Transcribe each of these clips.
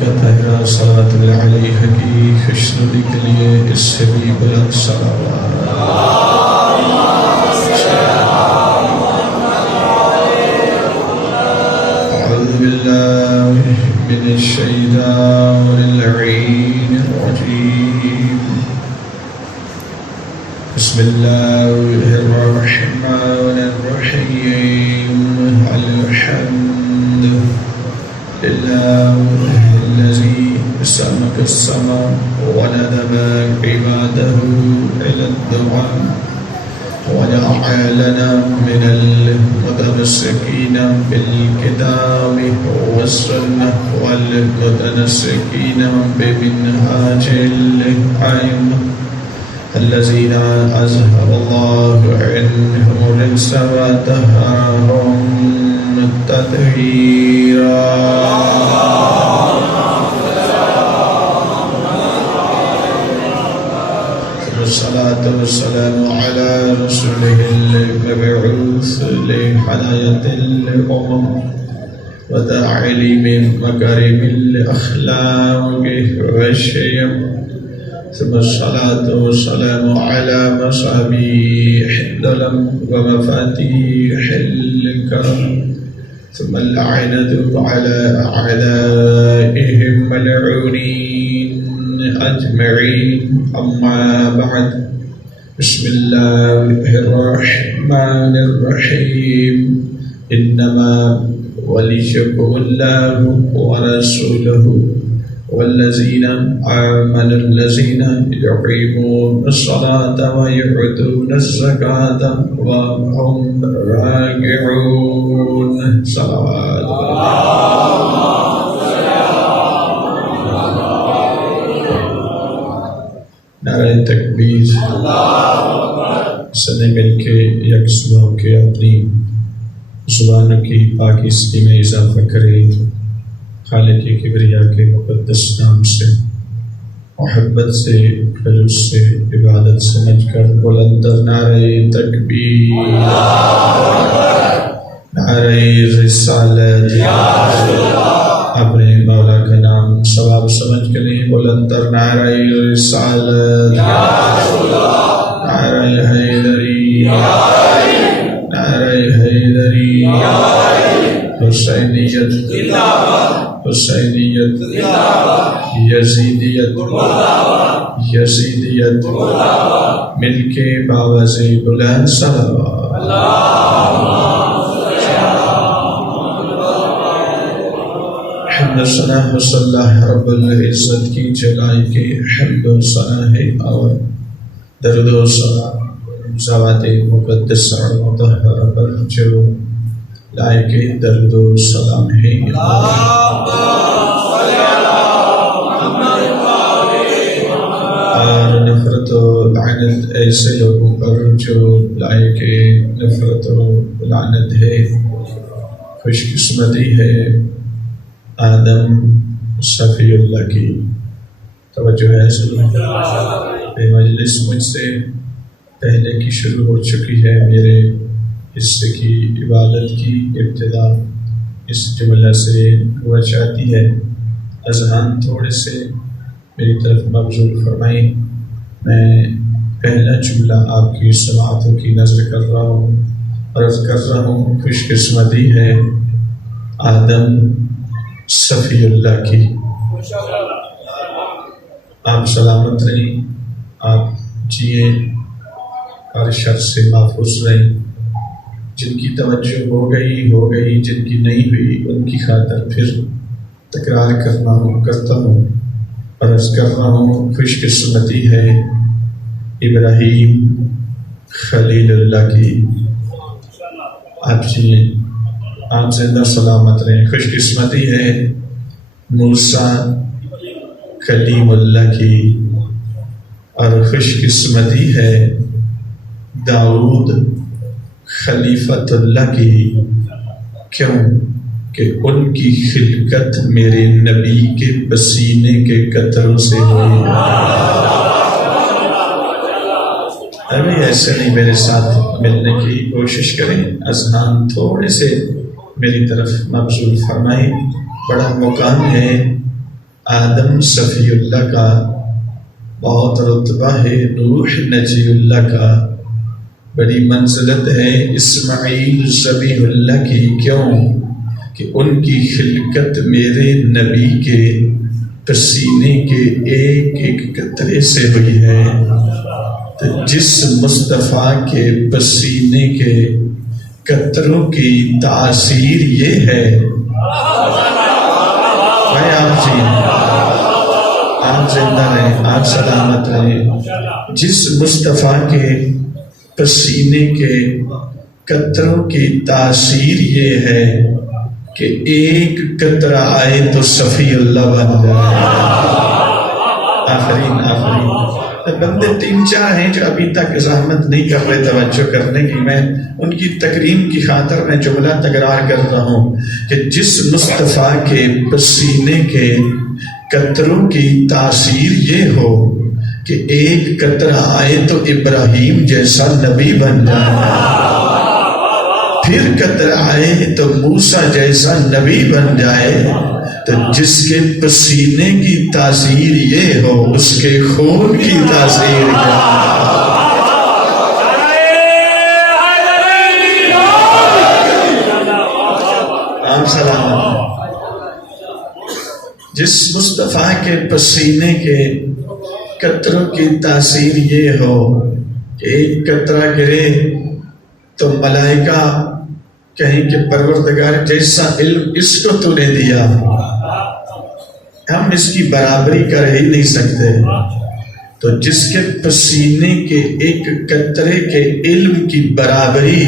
کا طاہرہ صلوات علیہ کی خوشنودی کے لیے اس سے بھی بلند صلوات۔ اعوذ باللہ من الشیطان اللعین الرجیم، بسم اللہ الرحمن الرحیم، الحمد لله الذي سمك السماء وندب عباده إلى الدعاء وجعلنا من المتمسكين بالكتاب والسنة والمتمسكين بمنهاج الأئمة الذين أذهب الله عنهم الرجس وطهرهم تطهيرا۔ والصلاة والسلام على رسوله المبعوث لهداية الأمم وتعليم مكارم الأخلاق والشيم، ثم الصلاة والسلام على مصابيح الظلم ومفاتيح الكرم، ثم اللعنة على أعدائهم ملعونين أجمعين، أما بعد، بسم الله الرحمن الرحيم، إنما وليكم الله ورسوله والذين آمنوا الذين يقيمون الصلاة ويؤتون الزكاة وهم راكعون۔ صلوات نعرہ تکبیر۔ سنے مل کے یکسویں کے اپنی زبانوں کی پاکیزگی میں اضافہ کریں، خالق کبریا کے مقدس نام سے محبت سے خلوص سے عبادت سمجھ کر بلند نعرہ تکبیر، نعرہ رسالت، اپنے مولا کا نام ثواب سمجھ کر بلند نعرہ رسالت، نعرہ حیدری، نعرہ حیدری، حسینیت، حسینیت، یزیدیت، یزیدیت، مل کے باوز بلند صلوات۔ حمد و ثنا و صلاح رب العزت کی جلائی کے حمد و ثنا ہے، اور درود و سلام ذوات مقدس اور مطہرہ پر جو لائق درود و سلام ہے۔ اور نفرت و لعنت ایسے لوگوں پر جو لائق نفرت و لعنت ہے۔ خوش قسمتی ہے آدم صفی اللہ کی۔ توجہ ہے یہ مجلس مجھ سے پہلے کی شروع ہو چکی ہے، میرے حصے کی عبادت کی ابتدا اس جملہ سے ہوا چاہتی ہے۔ اذہان تھوڑے سے میری طرف مبذول فرمائیں، میں پہلا جملہ آپ کی سماعتوں کی نظر کر رہا ہوں، عرض کر رہا ہوں خوش قسمتی ہے آدم صفی اللہ کی۔ آپ سلامت رہیں، آپ جئیں، ہر شر سے محفوظ رہیں۔ جن کی توجہ ہو گئی، جن کی نہیں ہوئی ان کی خاطر پھر تکرار کرتا ہوں، عرض کر رہا ہوں خوش قسمتی ہے ابراہیم خلیل اللہ کی۔ آپ جئیں، آپ زندہ سلامت رہیں۔ خوش قسمتی ہے موسیٰ کلیم اللہ کی، اور خوش قسمتی ہے داؤد خلیفت اللہ کی۔ کیوں کہ ان کی خلقت میرے نبی کے پسینے کے قطروں سے ہوئی ہے۔ ابھی ایسے نہیں، میرے ساتھ ملنے کی کوشش کریں، اذہان تھوڑے سے میری طرف مبذول فرمائیں۔ بڑا مقام ہے آدم صفی اللہ کا بہت رتبہ ہے، نوح نجی اللہ کا بڑی منزلت ہے، اسماعیل ذبیح اللہ کی، کیوں کہ ان کی خلقت میرے نبی کے پسینے کے ایک ایک قطرے سے ہوئی ہے۔ تو جس مصطفیٰ کے پسینے کے قطروں کی تاثیر یہ ہے، بھائی آپ زندہ رہیں، آپ سلامت رہیں، جس مصطفیٰ کے پسینے کے قطروں کی تاثیر یہ ہے کہ ایک قطرہ آئے تو صفی اللہ بن جائے۔ آفرین آفرین۔ بندے 3-4 ہیں جو ابھی تک زحمت نہیں کر رہے توجہ کرنے کی، میں ان کی تکریم کی خاطر میں جملہ تکرار کرتا ہوں کہ جس مصطفیٰ کے پسینے کے قطروں کی تاثیر یہ ہو کہ ایک قطرہ آئے تو ابراہیم جیسا نبی بن جائے، پھر قطرہ آئے تو موسیٰ جیسا نبی بن جائے، تو جس کے پسینے کی تاثیر یہ ہو اس کے خون کی تاثیر کیا؟ آپ سلام۔ جس مصطفیٰ کے پسینے کے قطروں کی تاثیر یہ ہو کہ ایک قطرہ گرے تو ملائکہ کہیں کہ پروردگار جیسا علم اس کو تو نے دیا، ہم اس کی برابری کر ہی نہیں سکتے، تو جس کے پسینے کے ایک قطرے کے علم کی برابری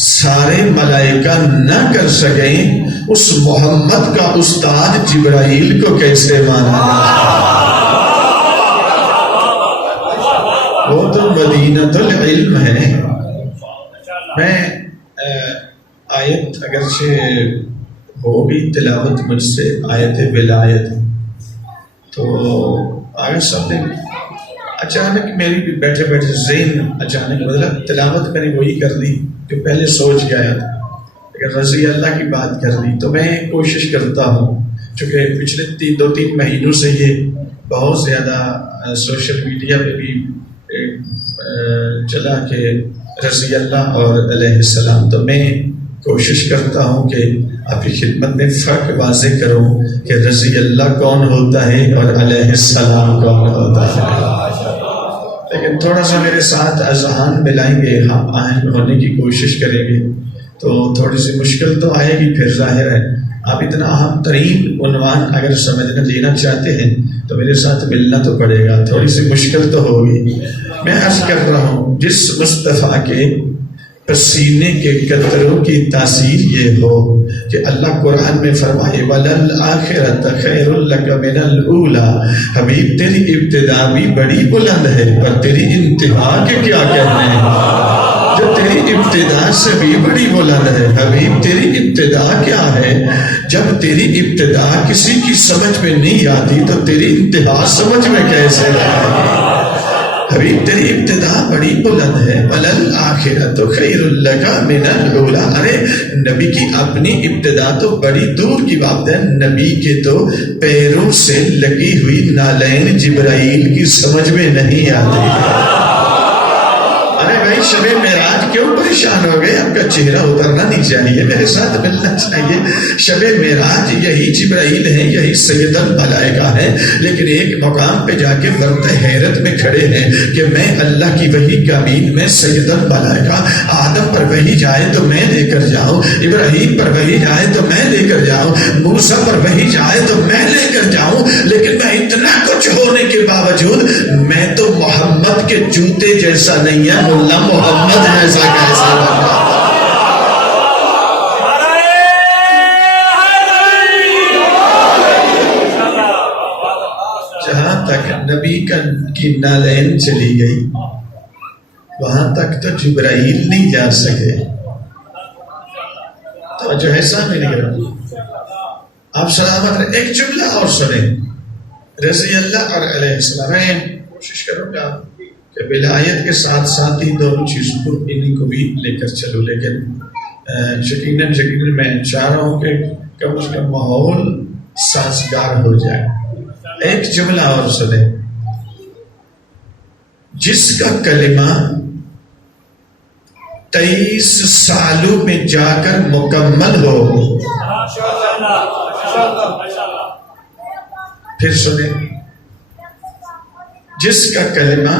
سارے ملائکہ نہ کر سکیں، اس محمد کا استاد جبرائیل کو کیسے مانا؟ وہ تو مدینۃ العلم ہے۔ میں آیت اگرچہ ہو بھی تلاوت مجھ سے، آیت ولایت، تو آگے سب نے اچانک میری بھی بیٹھے بیٹھے ذہن اچانک بدلا، تلاوت میں نے وہی کر دی جو پہلے سوچ کے آیا تھا، اگر رضی اللہ کی بات کر دی تو میں کوشش کرتا ہوں، چونکہ پچھلے 2-3 مہینوں سے یہ بہت زیادہ سوشل میڈیا پہ بھی چلا کہ رضی اللہ اور علیہ السلام، تو میں کوشش کرتا ہوں کہ آپ کی خدمت میں فرق واضح کروں کہ رضی اللہ کون ہوتا ہے اور علیہ السلام کون ہوتا ہے، لیکن تھوڑا سا میرے ساتھ اذہان ملائیں گے، ہم آہنگ ہونے کی کوشش کریں گے تو تھوڑی سی مشکل تو آئے گی، پھر ظاہر ہے آپ اتنا اہم ترین عنوان اگر سمجھنا لینا چاہتے ہیں تو میرے ساتھ ملنا تو پڑے گا، تھوڑی سی مشکل تو ہوگی۔ میں عرض کر رہا ہوں جس مصطفیٰ کے پسینے کے قطروں کی تاثیر یہ ہو کہ اللہ قرآن میں فرمائے وَلَلْآخِرَةَ خَيْرٌ لَكَ مِنَ الْأُولَى، حبیب تیری ابتدا بھی بڑی بلند ہے پر تیری انتہا کے کیا کہنے ہیں، جو تیری ابتدا سے بھی بڑی بلند ہے۔ حبیب تیری ابتدا کیا ہے؟ جب تیری ابتدا کسی کی سمجھ میں نہیں آتی تو تیری انتہا سمجھ میں کیسے آئے گی؟ حبیب تیری ابتدا بڑی بلند ہے، وَلَلْآخِرَةُ خَيْرٌ لَكَ مِنَ الْأُولَىٰ۔ ارے نبی کی اپنی ابتدا تو بڑی دور کی بات ہے، نبی کے تو پیروں سے لگی ہوئی نالین جبرائیل کی سمجھ میں نہیں آتی۔ ارے بھائی شب معراج کیوں پریشان ہو گئے؟ آپ کا چہرہ اترنا نہیں چاہیے، میرے ساتھ ملنا چاہیے۔ شب معراج یہی جبرائیل ہے، یہی سید الملائکہ ہے، لیکن ایک مقام پہ جا کے ورد حیرت میں کھڑے ہیں کہ میں اللہ کی وحی کا امین، میں سید الملائکہ، آدم پر وحی جائے تو میں لے کر جاؤں، ابراہیم پر وحی جائے تو میں لے کر جاؤں، موسیٰ پر وحی جائے تو میں لے کر جاؤں، لیکن میں اتنا کچھ ہونے کے باوجود میں تو محمد کے جوتے جیسا نہیں ہے، اللہ محمد جیسا کیسا بنا؟ جہاں تک نبی کی نالین چلی گئی وہاں تک تو جبرائیل نہیں جا سکے۔ تو جو ہے سامنے نگرہ آپ سلامت رہے۔ ایک جملہ اور سنیں، رضی اللہ اور علیہ السلام۔ میں کوشش کروں گا کہ ولایت کے ساتھ ساتھ ہی دونوں چیزوں کو انہیں کو بھی لے کر چلو، لیکن یقیناً میں چاہ رہا ہوں کہ کم از کم ماحول سازگار ہو جائے۔ ایک جملہ اور سنیں، جس کا کلمہ 23 سالوں میں جا کر مکمل ہو، پھر سنیں، جس کا کلمہ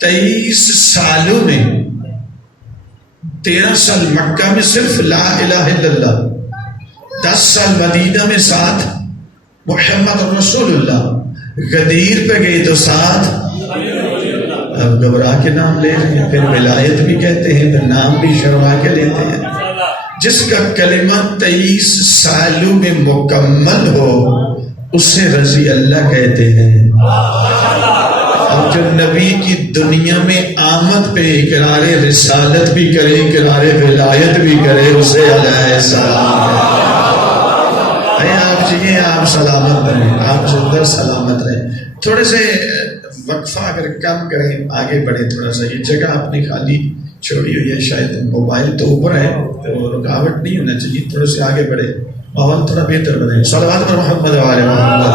23 سالوں میں 13 سال مکہ میں صرف لا الہ الا اللہ، 10 سال مدینہ میں ساتھ محمد رسول اللہ، غدیر پہ گئے تو ساتھ، اب گھبرا کے نام لے رہے ہیں، پھر ولایت بھی کہتے ہیں، پھر نام بھی شرما کے لیتے ہیں۔ جس کا کلمہ 23 سالوں میں مکمل ہو اسے رضی اللہ کہتے ہیں۔ اور جو نبی کی دنیا میں آمد پہ اقرار رسالت بھی کرے، اقرار ولایت بھی کرے، اسے علیہ السلام ہے۔ آپ چاہیے آپ سلامت رہیں، آپ زندہ سلامت رہیں۔ تھوڑے سے وقفہ اگر کم کریں، آگے بڑھیں تھوڑا سا۔ یہ جگہ آپ نے خالی چھوڑی ہوئی ہے، شاید موبائل تو اوپر ہے تو رکاوٹ نہیں ہونا چاہیے، تھوڑے سے آگے بڑھے، ماحول تھوڑا بہتر بنے۔ صلوات پر محمد و آل محمد۔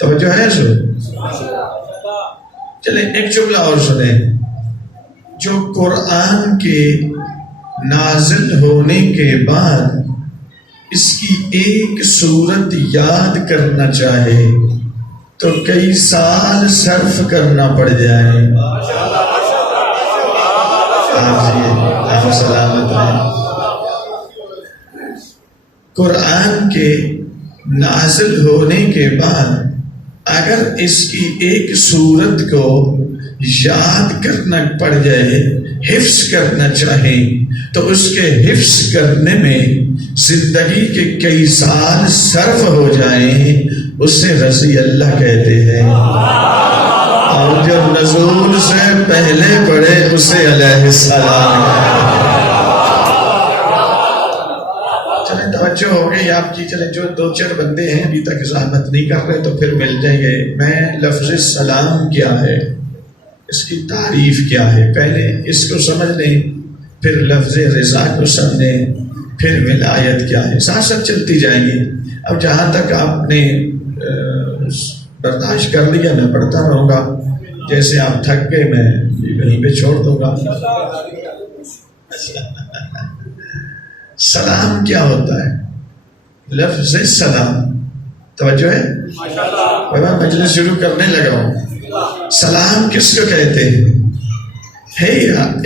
توجہ ہے سو؟ چلیں ایک جملہ اور سنیں، جو قرآن کے نازل ہونے کے بعد اس کی ایک صورت یاد کرنا چاہے تو کئی سال صرف کرنا پڑ جائے۔ آپ سلامت ہیں۔ قرآن کے نازل ہونے کے بعد اگر اس کی ایک صورت کو یاد کرنا پڑ جائے، حفظ کرنا چاہیں تو اس کے حفظ کرنے میں زندگی کے کئی سال صرف ہو جائیں، اسے رضی اللہ کہتے ہیں۔ اور جو نزول سے پہلے پڑھے اسے علیہ السلام کہتے ہیں۔ چلیں توجہ ہو گئی آپ کی۔ چلیں جو 2-4 بندے ہیں ابھی تک زحمت نہیں کر رہے تو پھر مل جائیں گے۔ میں لفظ سلام کیا ہے، اس کی تعریف کیا ہے، پہلے اس کو سمجھ لیں، پھر لفظ رضا کو سمجھیں، پھر ولایت کیا ہے، ساتھ ساتھ چلتی جائیں گی۔ اب جہاں تک آپ نے برداشت کر لیا میں پڑھتا رہوں گا، جیسے آپ تھک گئے میں وہیں پہ چھوڑ دوں گا۔ سلام کیا ہوتا ہے؟ لفظ سلام، توجہ ہے؟ میں مجلس شروع کرنے لگا ہوں۔ سلام کس کو کہتے ہیں؟ ہے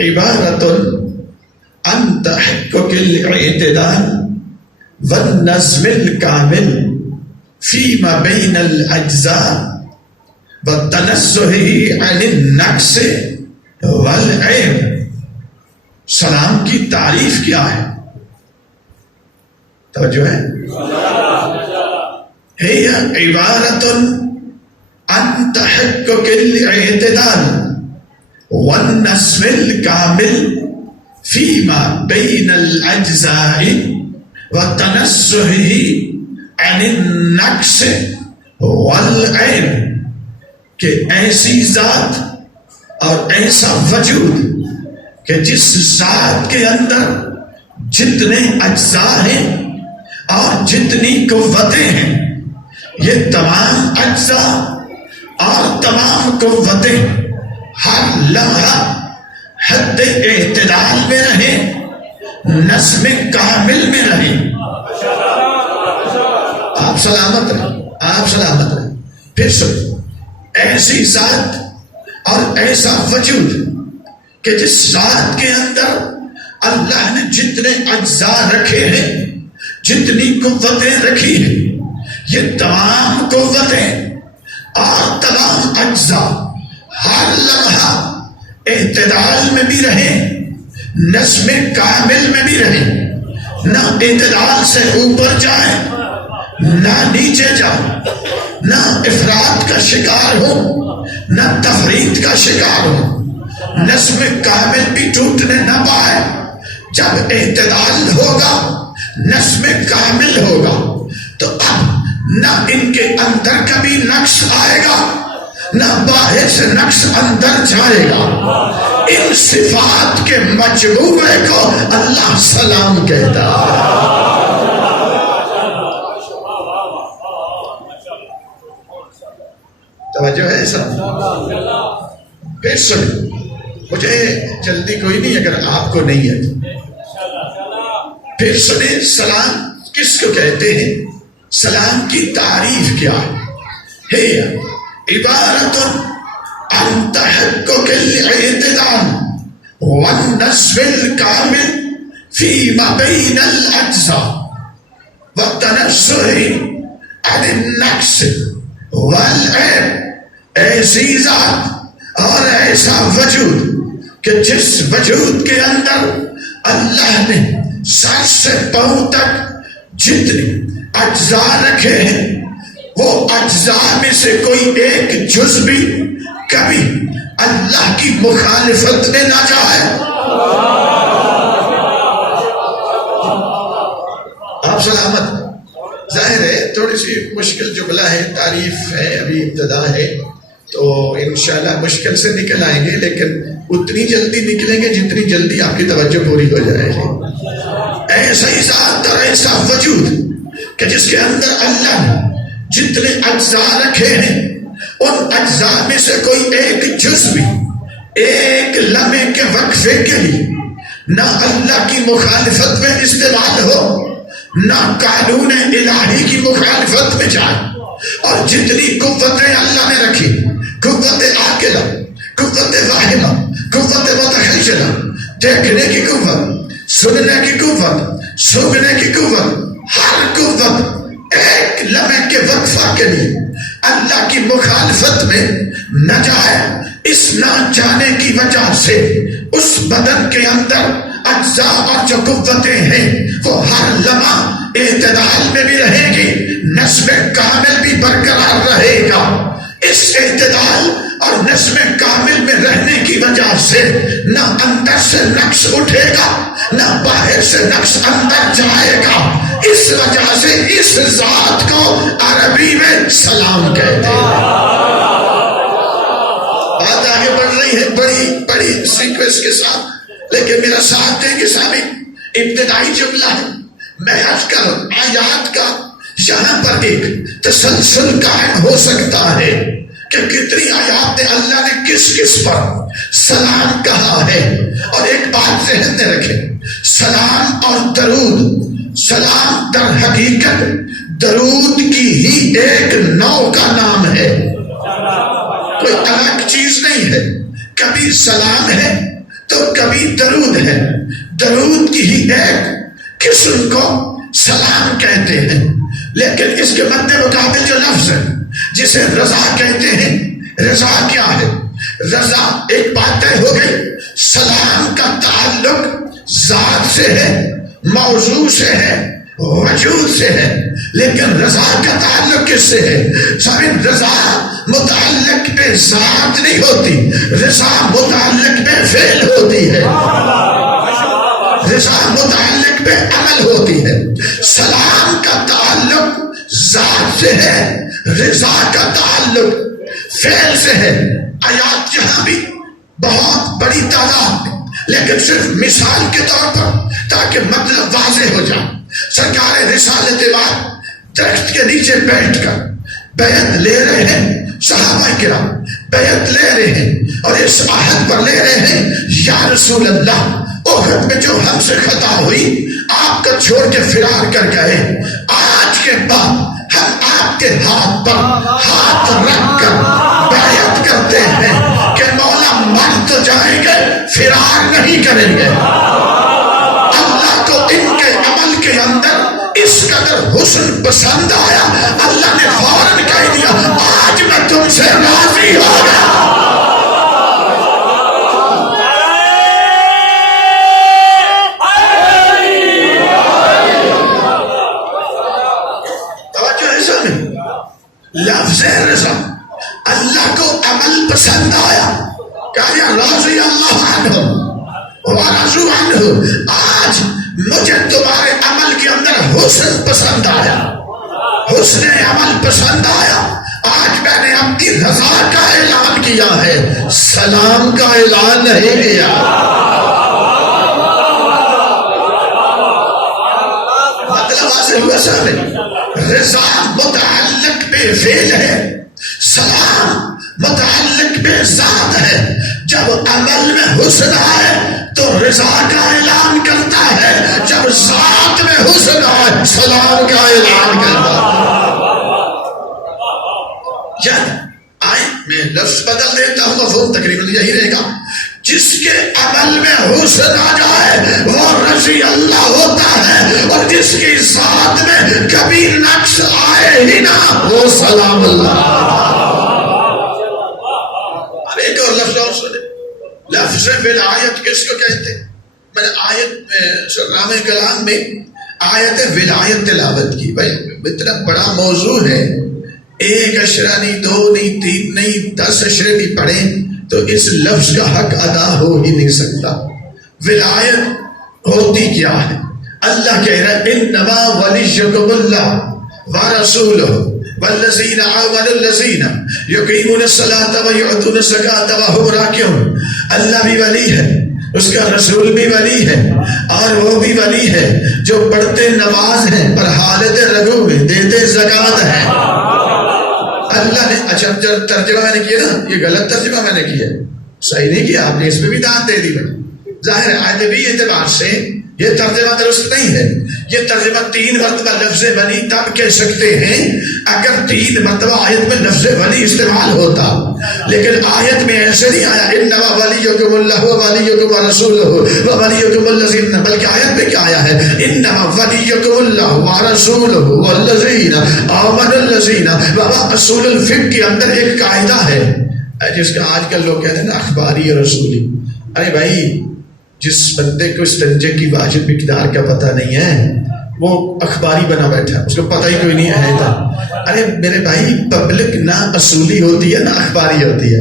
عبارت عن تحقق الاعتدال والنظم الکامل فیما بین الاجزاء والتنزہ عن النقص والعیب۔ سلام کی تعریف کیا ہے؟ توجہ ہے؟ ہے عبارت عن تحقق الاعتدال والنظم الکامل فیما بین الاجزاء وتنزہ عن النقص والعیب، کہ ایسی ذات اور ایسا وجود کہ جس ذات کے اندر جتنے اجزاء ہیں اور جتنی قوتیں ہیں، یہ تمام اجزاء اور تمام قوتیں ہر لمحہ حد اعتدال میں رہیں، نظم کامل میں رہیں۔ آپ سلامت رہیں، آپ سلامت رہیں۔ پھر سن، ایسی ذات اور ایسا وجود کہ جس ذات کے اندر اللہ نے جتنے اجزاء رکھے ہیں، جتنی قوتیں رکھی ہیں، یہ تمام قوتیں اور تمام اجزاء ہر لمحہ اعتدال میں بھی رہیں، نظم کامل میں بھی رہیں، نہ اعتدال سے اوپر جائیں نہ نیچے جائیں، نہ افراط کا شکار ہو نہ تفریط کا شکار ہو، نظم کامل بھی ٹوٹنے نہ پائے۔ جب اعتدال ہوگا، نظم کامل ہوگا، تو اب نہ ان کے اندر کبھی نقص آئے گا، نہ باہر سے نقص اندر جائے گا۔ ان صفات کے مجموعے کو اللہ سلام کہتا ہے۔ توجہ ہے سب؟ پھر سنیں، مجھے جلدی کوئی نہیں اگر آپ کو نہیں ہے۔ پھر سنیں، سلام کس کو کہتے ہیں؟ سلام کی تعریف کیا ہے؟ عبارت عن تحقق الاعتدال والنصف الكامل فيما بين الاجزاء والتنزه عن النقص والعیب، ایسی ذات اور ایسا وجود کہ جس وجود کے اندر اللہ نے سر سے پاؤں تک جتنے اجزاء رکھے ہیں، وہ اجزاء میں سے کوئی ایک جز بھی کبھی اللہ کی مخالفت میں نہ جائے۔ آپ سلامت۔ ظاہر ہے تھوڑی سی مشکل جملہ ہے، تعریف ہے، ابھی ابتدا ہے، تو انشاءاللہ مشکل سے نکل آئیں گے، لیکن اتنی جلدی نکلیں گے جتنی جلدی آپ کی توجہ پوری ہو جائے گی۔ ایسا ہی ذات اور ایسا وجود کہ جس کے اندر اللہ نے جتنے اجزاء رکھے ہیں، ان اجزاء میں سے کوئی ایک جز بھی ایک لمحے کے وقفے کے لیے نہ اللہ کی مخالفت میں استعمال ہو، نہ قانون الہی کی مخالفت میں جائے، اور جتنی قوتیں اللہ نے رکھی، قوت عاقلہ، قوت واہمہ، قوت متخیلہ، دیکھنے کی قوت، سننے کی قوت، سونگنے کی قوت، ہر قوت ایک لمحے کے وقفہ کے لیے اللہ کی مخالفت میں نہ جائے۔ اس نہ جانے کی وجہ سے اس بدن کے اندر اجزاء اور جو قوتیں ہیں وہ ہر لمحہ اعتدال میں بھی رہے گی، نظم کامل بھی برقرار رہے گا۔ اس اعتدال اور نظم کامل میں رہنے کی وجہ سے نہ اندر سے نقص اٹھے گا، نہ باہر سے نقص اندر جائے گا۔ اس وجہ سے اس ذات کو عربی میں سلام کہتے ہیں۔ بات آگے بڑھ رہی ہے بڑی سیکوینس کے ساتھ، لیکن میرا ساتھ دیں کہ سامنے ابتدائی جملہ ہے، میں عرض کروں آیات کا یہاں پر ایک تسلسل قائم ہو سکتا ہے کہ کتنی آیات نے اللہ نے کس کس پر سلام کہا ہے۔ اور ایک بات ذہن میں رکھیں، سلام اور درود، سلام در حقیقت درود کی ہی ایک نوع کا نام ہے، کوئی الگ چیز نہیں ہے۔ کبھی سلام ہے تو کبھی درود ہے، درود کی ہی ایک قسم کو سلام کہتے ہیں۔ لیکن اس کے مد مقابل جو لفظ ہے جسے رضا کہتے ہیں، رضا کیا ہے؟ رضا ایک بات طے ہو گئی، سلام کا تعلق ذات سے ہے، موضوع سے ہے، وجود سے ہے، لیکن رضا کا تعلق کس سے ہے؟ سامن رضا متعلق پہ ذات نہیں ہوتی، رضا متعلق پہ فعل ہوتی ہے، رضا متعلق پہ عمل ہوتی ہے۔ سلام کا تعلق ذات سے ہے، رضا کا تعلق فعل سے ہے۔ آیات جہاں بھی بہت بڑی تعداد میں، لیکن صرف مثال کے طور پر تاکہ مطلب واضح ہو جائے، سرکار رسالت بعد درخت کے نیچے بیٹھ کر بیعت لے رہے ہیں، صحابہ کرام بیعت لے رہے ہیں اور اس عہد پر لے رہے ہیں، یا رسول اللہ احد میں جو ہم سے خطا ہوئی آپ کا چھوڑ کے فرار کر گئے، آج کے بعد ہم آپ کے ہاتھ پر ہاتھ رکھ کر بیعت کرتے ہیں کہ مولا مر تو جائیں گے، فرار نہیں کریں گے۔ اللہ کو ان کے عمل کے اندر اس قدر حسن پسند آیا، اللہ نے فوراً کہہ دیا آج میں تم سے راضی ہو گیا۔ لفظ رضا، اللہ کو عمل پسند آیا، کہا راضی اللہ عنہ ورضوا عنہ، آج مجھے تمہارے عمل کے اندر حسن پسند آیا، حسن عمل پسند آیا، آج میں نے اپنی رضا کا اعلان کیا ہے، سلام کا اعلان نہیں کیا۔ مطلب واضح ہوا صاحب، رضا متعلق بے فعل ہے، سلام متعلق بے ذات ہے۔ جب عمل میں حسن آئے تو رضا کا اعلان کرتا ہے، جب ذات میں حسن آئے سلام کا اعلان کرتا ہے۔ میں لفظ بدل دیتا ہوں، مفہوم تقریباً یہی رہے گا۔ جس کے عمل میں حسن آ جائے وہ رضی اللہ ہوتا ہے، اور جس کی ذات میں کبھی نقص آئے ہی نہ وہ سلام اللہ۔ ایک اور لفظ اور سنے، لفظ ولایت کس کو کہتے ہیں؟ میں نے آیت میں نام کلام میں آیت ولایت تلاوت کی۔ بھائی اتنا بڑا موضوع ہے، ایک اشرہ نہیں، دو نہیں، تین نہیں، 10 اشرے بھی پڑھیں تو اس لفظ کا حق ادا ہو ہی نہیں سکتا۔ ولایت ہوتی کیا ہے؟ اللہ کہہ رہا ہے انما ولیکم اللہ ورسولہ والذین آمنوا الذین یقیمون الصلاۃ ویؤتون الزکاۃ وہم راکعون۔ اللہ بھی ولی ہے، اس کا رسول بھی ولی ہے، اور وہ بھی ولی ہے جو پڑھتے نماز ہیں پر حالت رکوع میں دیتے زکوٰۃ ہے۔ اللہ نے اچھا ترجمہ میں نے کیا نا، یہ غلط ترجمہ میں نے کیا، صحیح نہیں کیا آپ نے، اس پہ بھی داد دے دی۔ ظاہر ہے ادبی اعتبار سے یہ ترجمہ درست نہیں ہے۔ یہ ترجمہ 3 مرتبہ لفظ ولی تب کہہ سکتے ہیں اگر 3 مرتبہ آیت میں لفظ ولی استعمال ہوتا، لیکن آیت میں ایسے نہیں آیا انما ولیکم اللہ وولیکم ورسولہ وولیکم الذین، بلکہ آیت میں کیا آیا ہے انما ولیکم اللہ ورسولہ والذین آمنوا الذین۔ اصول الفقہ کے اندر ایک قاعدہ ہے جس کا آج کل لوگ کہتے ہیں نا اخباری اور رسولی۔ ارے بھائی جس بندے کو استنجے کی واجب مقدار کا پتہ نہیں ہے وہ اخباری بنا بیٹھا، اس کو پتہ ہی کوئی نہیں ہے تھا۔ ارے میرے بھائی پبلک نہ اصولی ہوتی ہے نہ اخباری ہوتی ہے،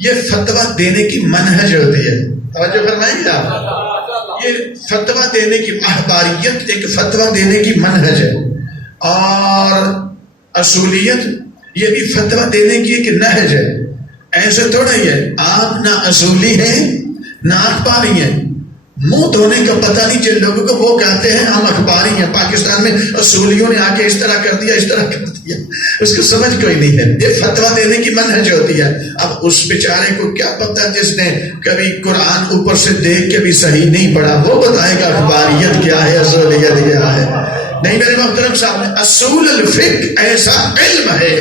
یہ فتویٰ دینے کی منہج ہوتی ہے۔ توجہ فرمائیں گے آپ، یہ فتویٰ دینے کی اخباریت ایک فتویٰ دینے کی منہج ہے، اور اصولیت یہ بھی فتویٰ دینے کی ایک نہج ہے۔ ایسے تھوڑا ہی ہے آپ نہ اصولی ہیں نہ اخباری ہیں۔ منہ دھونے کا پتہ نہیں جن لوگوں کو، وہ کہتے ہیں ہم اخباری ہیں۔ پاکستان میں اصولیوں نے آ کے اس طرح کر دیا، اس طرح کر دیا، اس کو سمجھ کوئی نہیں ہے۔ یہ فتویٰ دینے کی منہج ہوتی ہے۔ اب اس بیچارے کو کیا پتہ جس نے کبھی قرآن اوپر سے دیکھ کے بھی صحیح نہیں پڑھا، وہ بتائے گا اخباریت کیا ہے، اصولیت کیا ہے۔ نہیں میرے محترم صاحب، اصول الفقہ ایسا علم ہے،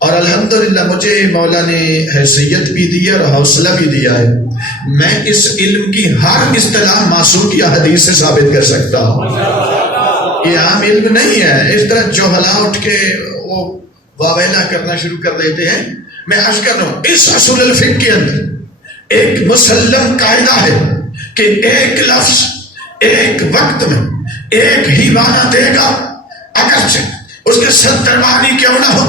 اور الحمدللہ مجھے مولا نے حیثیت بھی دی اور حوصلہ بھی دیا ہے، میں اس علم کی ہر اصطلاح معصوم کی حدیث سے ثابت کر سکتا ہوں۔ یہ عام علم نہیں ہے، اس طرح جوہلا اٹھ کے وہ واویلا کرنا شروع کر دیتے ہیں۔ میں عرض کر رہا ہوں اس اصول الفقہ کے اندر ایک مسلم قاعدہ ہے کہ ایک لفظ ایک وقت میں ایک ہی معنی دے گا، اگرچہ اس کے 70 معنی کیوں نہ ہو،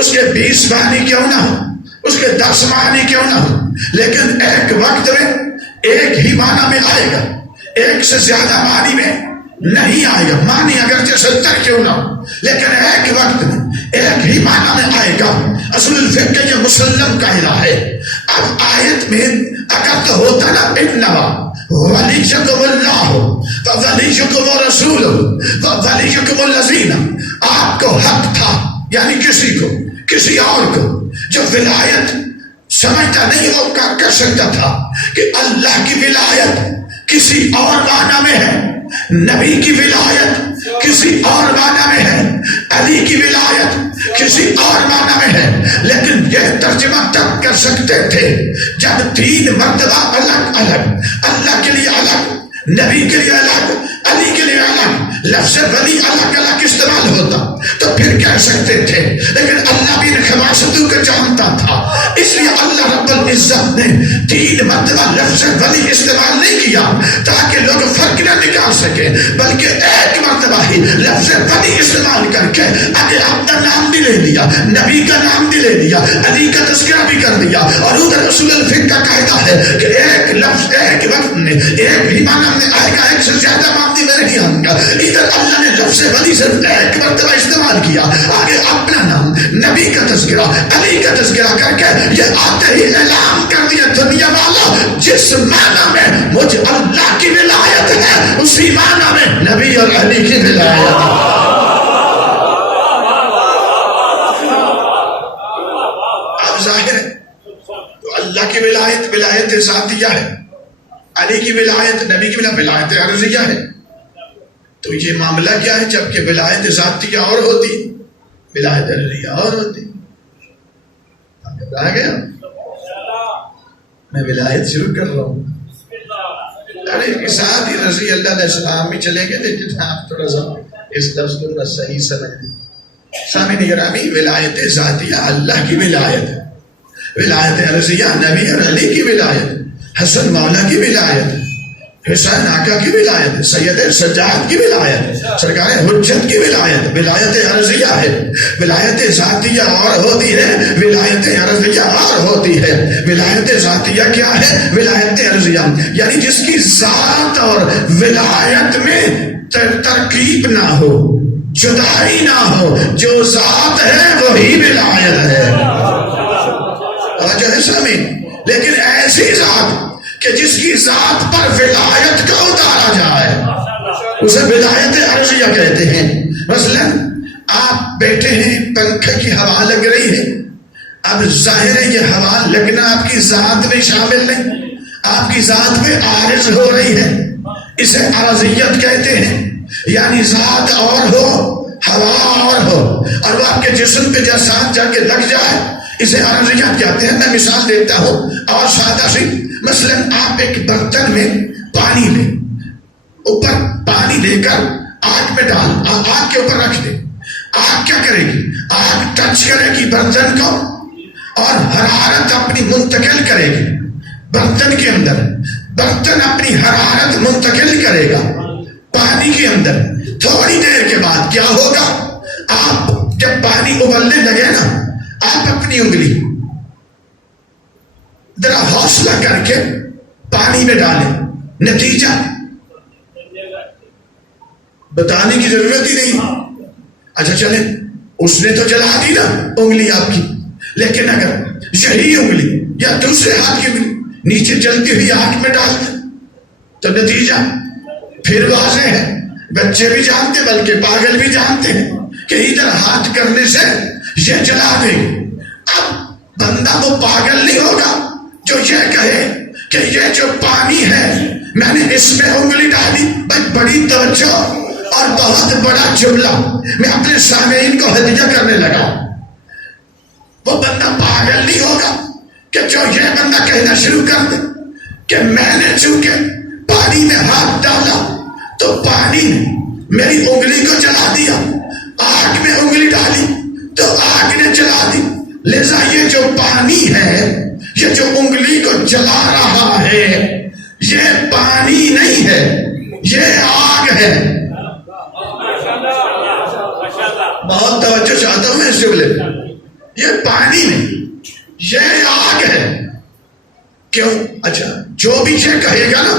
اس کے 20 معنی کیوں نہ ہو، اس کے 10 معنی کیوں نہ ہو، لیکن ایک وقت میں ایک ہی معنی میں آئے گا، ایک سے زیادہ معنی میں نہیں آئے گا۔ معنی اگرچہ 70 کیوں نہ ہو لیکن ایک وقت میں ایک ہی معنی میں آئے گا۔ اصول الفقہ کا یہ مسلم قاعدہ ہے۔ اب آیت میں اگر تو ہوتا نا انما ولیکم اللہ وولیکم الرسول وولیکم الذین، آپ کو حق تھا یعنی کسی کو، کسی اور کو جو ولایت سمجھتا نہیں وہ کر سکتا تھا کہ اللہ کی ولایت کسی اور معنی میں ہے، نبی کی ولایت کسی اور معنی میں ہے، علی کی ولایت کسی اور معنی میں ہے، لیکن یہ ترجمہ تب کر سکتے تھے جب 3 مرتبہ الگ الگ، اللہ کے لیے الگ، نبی کے لیے الگ، علی کے لیے الگ، لفظ ولی الگ الگ استعمال ہوتا تو پھر کہہ سکتے تھے، لیکن اللہ بھی خواصوں کو جانتا تھا، اس لیے اللہ رب العزت نے 3 مرتبہ لفظ ولی استعمال نہیں کیا تاکہ لوگ فرق نہ نکال سکے، بلکہ 1 مرتبہ ہی لفظ ولی استعمال کر کے آگے اپنا نام بھی لے لیا، نبی کا نام بھی لے لیا، علی کا تذکرہ بھی کر دیا۔ اور ادھر اصول الفقہ کا قاعدہ ہے کہ ایک لفظ ایک وقت میں ایک بھی معنی میں آئے گا، ایک سے زیادہ معنی میں نہیں آئے گا۔ ادھر اللہ نے لفظ ولی صرف 1 مرتبہ استعمال کیا، آگے اپنا نام، نبی کا تذکرہ، علی کا تذکرہ کر کے یہ آتے ہی اعلان کر دیا دنیا والا جس معنی میں مجھے اللہ کی ولایت ہے اسی معنی میں نبی اور علی کی ولایت ہے۔ اب ظاہر ہے تو اللہ کی ولایت ولایت ذاتیہ ہے، علی کی ولایت، نبی کی ولایت عرضیہ ہے۔ تو یہ معاملہ کیا ہے؟ جبکہ ولایت ذاتیہ اور ہوتی، ولایت عرضیہ اور ہوتی۔ آ گیا، میں ولایت شروع کر رہا ہوں۔ ارے کے ساتھ ہی رضی اللہ علیہ السلام بھی چلے گئے، لیکن آپ تھوڑا سا اس لفظ کو تھوڑا صحیح سمجھ لیں۔ سامعین گرامی، ولایت ذاتیہ اللہ کی ولایت ہے، ولایت عرضیہ نبی اور علی کی ولایت، حسن مولا کی ولایت، حسین آقا کی ولایت، سید سجاد کی ولایت، سرکار حجت کی ولایت، ولایت عرضیہ ہے۔ ولایت ذاتیہ اور ہوتی ہے، ولایت عرضیہ اور ہوتی ہے۔ ولایت ذاتیہ کیا ہے؟ ولایت عرضیہ یعنی جس کی ذات اور ولایت میں ترکیب نہ ہو، جدائی نہ ہو، جو ذات ہے وہی ولایت ہے۔ توجہ ہے سامعین، لیکن ایسی ذات کہ جس کی ذات پر ولایت کا اتارا جائے اسے ولایت عرضیہ کہتے ہیں۔ مثلا آپ بیٹھے ہیں، پنکھے کی ہوا لگ رہی ہے، اب ظاہر ہے یہ ہوا لگنا آپ کی ذات میں شامل نہیں، آپ کی ذات میں عارض ہو رہی ہے، اسے عرضیت کہتے ہیں۔ یعنی ذات اور ہو، ہوا اور ہو، اور وہ آپ کے جسم پہ جیسا جا کے لگ جائے، اسے عرضیت کہتے ہیں۔ میں مثال دیتا ہوں اور سادہ سی، مثلا آپ ایک برتن میں پانی لیں، اوپر پانی لے کر آگ میں ڈال، آگ کے اوپر رکھ دیں، آگ کیا کرے گی؟ آگ ٹچ کرے گی برتن کو اور حرارت اپنی منتقل کرے گی برتن کے اندر، برتن اپنی حرارت منتقل کرے گا پانی کے اندر۔ تھوڑی دیر کے بعد کیا ہوگا؟ آپ جب پانی ابلنے لگے نا، آپ اپنی انگلی ذرا حوصلہ کر کے پانی میں ڈالیں، نتیجہ بتانے کی ضرورت ہی نہیں۔ اچھا چلیں، اس نے تو جلا دی نا انگلی آپ کی، لیکن اگر یہی انگلی یا دوسرے ہاتھ کی انگلی نیچے جلتی ہوئی آگ میں ڈال دیں تو نتیجہ پھر واضح ہے۔ بچے بھی جانتے بلکہ پاگل بھی جانتے ہیں کہ ادھر ہاتھ کرنے سے یہ جلا دے۔ اب بندہ وہ پاگل نہیں ہوگا جو یہ کہے کہ یہ جو پانی ہے میں نے اس میں انگلی ڈالی۔ بھائی بڑی توجہ اور بہت بڑا جملہ میں اپنے سامعین کو ہدیہ کرنے لگا۔ وہ بندہ پاگل نہیں ہوگا کہ جو یہ بندہ کہنا شروع کر دے کہ میں نے چونکہ پانی میں ہاتھ ڈالا تو پانی نے میری انگلی کو جلا دیا، آگ میں انگلی ڈالی تو آگ نے جلا دی، لہذا یہ جو پانی ہے، یہ جو انگلی کو جلا رہا ہے، یہ پانی نہیں ہے، یہ آگ ہے۔ بہت توجہ چاہتا ہوں میں اس جملے میں، یہ پانی نہیں، یہ آگ ہے۔ کیوں؟ اچھا جو بھی یہ کہے گا نا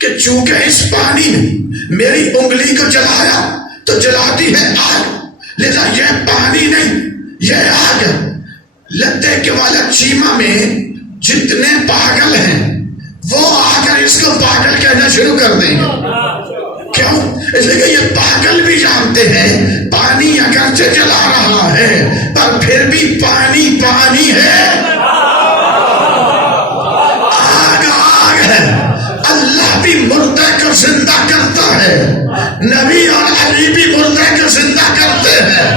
کہ چونکہ اس پانی نے میری انگلی کو جلایا تو جلاتی ہے آگ، لہذا یہ پانی نہیں یہ آگ ہے۔ لتے کے والا چیمہ میں جتنے پاگل ہیں وہ آ کر اس کو پاگل کہنا شروع کر دیں گے۔ کیوں؟ اس لیے کہ یہ پاگل بھی جانتے ہیں پانی اگرچہ جلا رہا ہے پر پھر بھی پانی پانی ہے، آگ آگ ہے۔ اللہ بھی مردے کو زندہ کرتا ہے، نبی اور علی بھی مردے کو زندہ کرتے ہیں،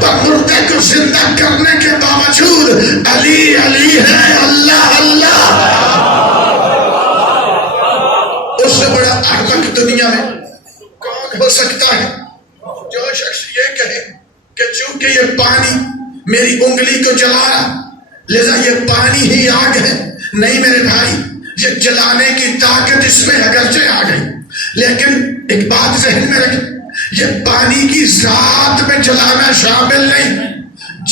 پر مردے کو زندہ کرنے کے باوجود علی علی ہے، اللہ اللہ۔ اس سے بڑا احمق دنیا میں کون ہو سکتا ہے جو شخص یہ کہے کہ چونکہ یہ پانی میری انگلی کو جلا رہا لہذا یہ پانی ہی آگ ہے، نہیں میرے بھائی، یہ جلانے کی طاقت اس میں اگرچہ آ گئی، لیکن ایک بات ذہن میں رکھیں، یہ پانی کی ذات میں جلانا شامل نہیں۔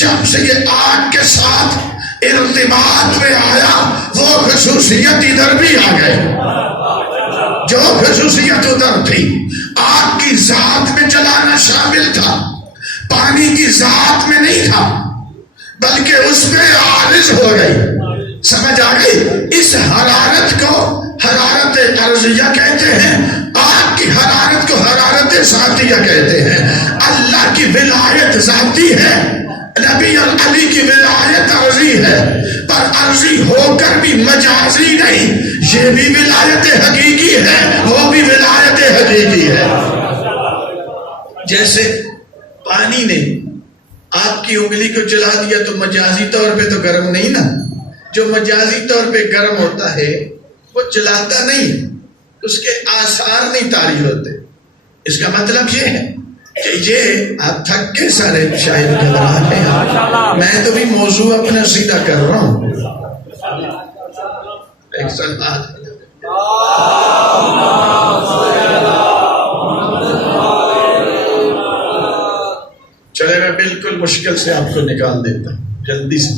جب سے یہ آگ کے ساتھ ارتباط میں آیا، وہ خصوصیت ادھر بھی آ گئی۔ جو خصوصیت ادھر تھی، آگ کی ذات میں جلانا شامل تھا، پانی کی ذات میں نہیں تھا، بلکہ اس میں عارض ہو گئی۔ سمجھ آ گئی؟ اس حرارت کو حرارت عرضیہ کہتے ہیں، آگ کی حرارت کو حرارت ذاتیہ کہتے ہیں۔ اللہ کی ولایت ذاتی ہے، نبی علی کی ولایت عرضی ہے، پر عرضی ہو کر بھی مجازی نہیں، یہ بھی ولایت حقیقی ہے، وہ بھی ولایت حقیقی ہے۔ جیسے پانی نے آپ کی انگلی کو جلا دیا تو مجازی طور پہ تو گرم نہیں نا، جو مجازی طور پہ گرم ہوتا ہے وہ جلاتا نہیں، اس کے آثار نہیں طاری ہوتے۔ اس کا مطلب یہ ہے کہ یہ آپ تھک کے سارے شاید گھبراہٹ ہیں، میں تو بھی موضوع اپنا سیدھا کر رہا ہوں۔ ایک سلام چلے، میں بالکل مشکل سے آپ کو نکال دیتا ہوں، جلدی سے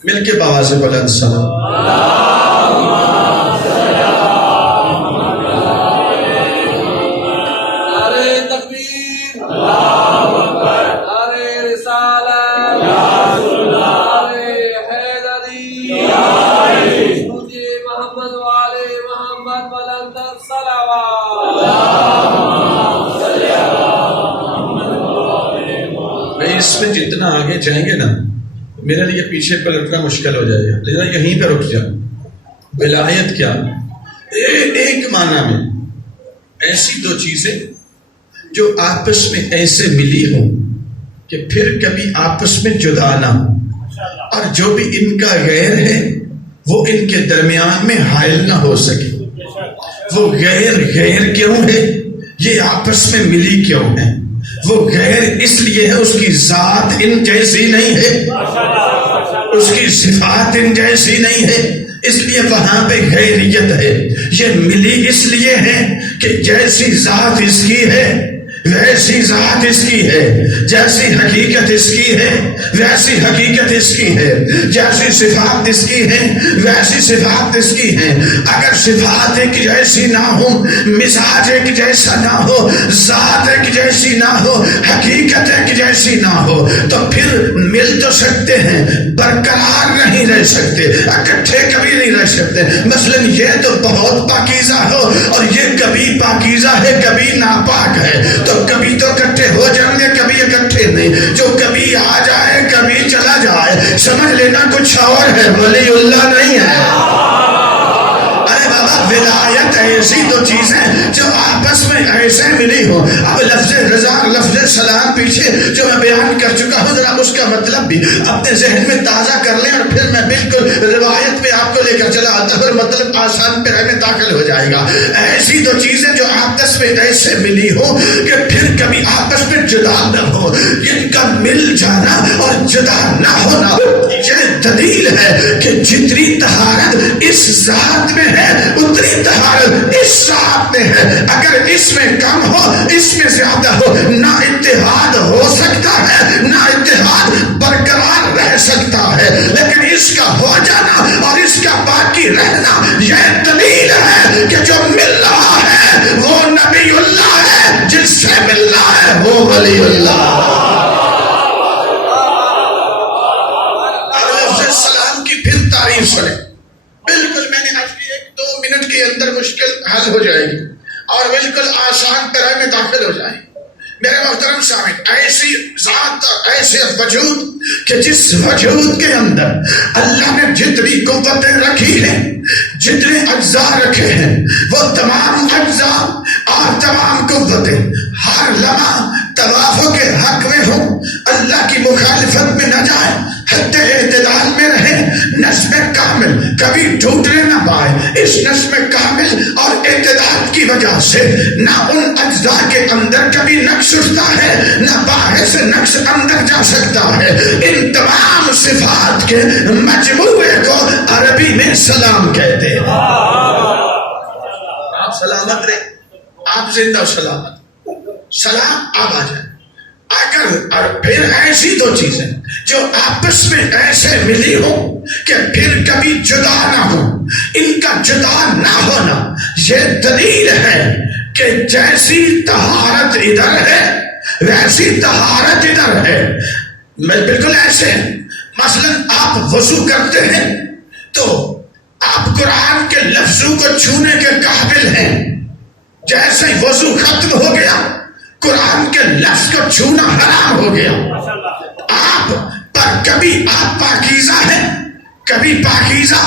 مل کے بآواز بلند سلام۔ اس میں جتنا آگے جائیں گے نا، میرے لیے پیچھے پلٹنا مشکل ہو جائے گا، لیکن یہیں پہ رک جاؤں۔ ولایت کیا؟ ایک معنی میں ایسی دو چیزیں جو آپس میں ایسے ملی ہوں کہ پھر کبھی آپس میں جدا نہ ہو، اور جو بھی ان کا غیر ہے وہ ان کے درمیان میں حائل نہ ہو سکے۔ وہ غیر کیوں ہے؟ یہ آپس میں ملی کیوں ہے؟ وہ غیر اس لیے ہے، اس کی ذات ان جیسی نہیں ہے، اس کی صفات ان جیسی نہیں ہے، اس لیے وہاں پہ غیریت ہے۔ یہ ملی اس لیے ہے کہ جیسی ذات اس کی ہے ویسی ذات اس کی ہے، جیسی حقیقت اس کی ہے ویسی حقیقت اس کی ہے، جیسی صفات اس کی ہے ویسی صفات اس کی ہے۔ اگر صفات ایک جیسی نہ ہو، مزاج ایک جیسا نہ ہو، ذات ایک جیسی نہ ہو، حقیقت ایک جیسی نہ ہو، تو پھر مل تو سکتے ہیں، برقرار نہیں رہ سکتے، اکٹھے کبھی نہیں رہ سکتے۔ مثلا یہ تو بہت پاکیزہ ہو اور یہ کبھی پاکیزہ ہے کبھی ناپاک ہے، تو کبھی تو اکٹھے ہو جائیں گے، کبھی اکٹھے نہیں۔ جو کبھی آ جائے کبھی چلا جائے، سمجھ لینا کچھ اور ہے، ولی اللہ نہیں ہے۔ ارے بابا، ولایت ایسی دو چیزیں جو آپس میں ایسے ملی ہو۔ اب لفظ رضا، لفظ سلام پیچھے جو میں بیان کر چکا ہوں، ذرا اس کا مطلب بھی اپنے ذہن میں تازہ کر لیں، اور پھر میں بالکل روایت پہ آپ کو لے کر چلا آتا ہوں، اور مطلب آسان پہ میں داخل ہو جائے گا۔ ایسی دو چیزیں جو آپس میں ایسے ملی ہو کہ پھر کبھی آپس میں جدا نہ ہو، ان کا مل جانا اور جدا نہ ہونا، یہ دلیل ہے کہ جتنی طہارت اس ذات میں ہے اتنی طہارت اس ذات میں ہے۔ اگر اس میں کم ہو، اس میں زیادہ ہو، نہ اتحاد ہو سکتا ہے نہ اتحاد برقرار رہ سکتا ہے۔ لیکن اس کا ہو جانا اور اس کا باقی رہنا، یہ دلیل ہے کہ جو مل رہا ہے وہ نبی اللہ ہے، جس سے مل رہا ہے وہ ولی اللہ۔ سلام کی پھر تعریف سنیں، بالکل میں نے آج کی 1-2 منٹ کے اندر مشکل حل ہو جائے گی اور بالکل آسان طرح میں داخل ہو جائے۔ میرے محترم سامعین، ایسی ذات اور ایسے وجود کہ جس وجود کے اندر اللہ نے جتنی قوتیں رکھی ہیں، جتنے اجزاء رکھے ہیں، وہ تمام اجزاء اور تمام قوتیں ہر لمحہ توافق کے حق میں ہوں، اللہ کی مخالفت میں نہ جائے، حد اعتدال میں رہے، نظم کامل کبھی ٹوٹنے نہ پائے۔ اس نظم کامل اور اعتدال کی وجہ سے نہ ان اجزاء کے اندر کبھی نقص اٹھتا ہے، نہ باہر سے نقش اندر جا سکتا ہے. ان تمام صفات کے مجموعے کو عربی میں سلام کہتے ہیں. آپ سلامت رہے، آپ زندہ و سلامت، سلام آپ آ جائیں. اگر اور پھر ایسی دو چیزیں جو آپس میں ایسے ملی ہوں کہ پھر کبھی جدا نہ ہو، ان کا جدا نہ ہونا یہ دلیل ہے کہ جیسی طہارت ادھر ہے ویسی طہارت ادھر ہے. بالکل ایسے ہیں. مثلا آپ وضو کرتے ہیں تو آپ قرآن کے لفظوں کو چھونے کے قابل ہیں. جیسے ہی وضو ختم ہو گیا قرآن کے لفظ کو چھونا حرام ہو گیا. آپ پر کبھی آپ پاکیزہ ہیں کبھی پاکیزہ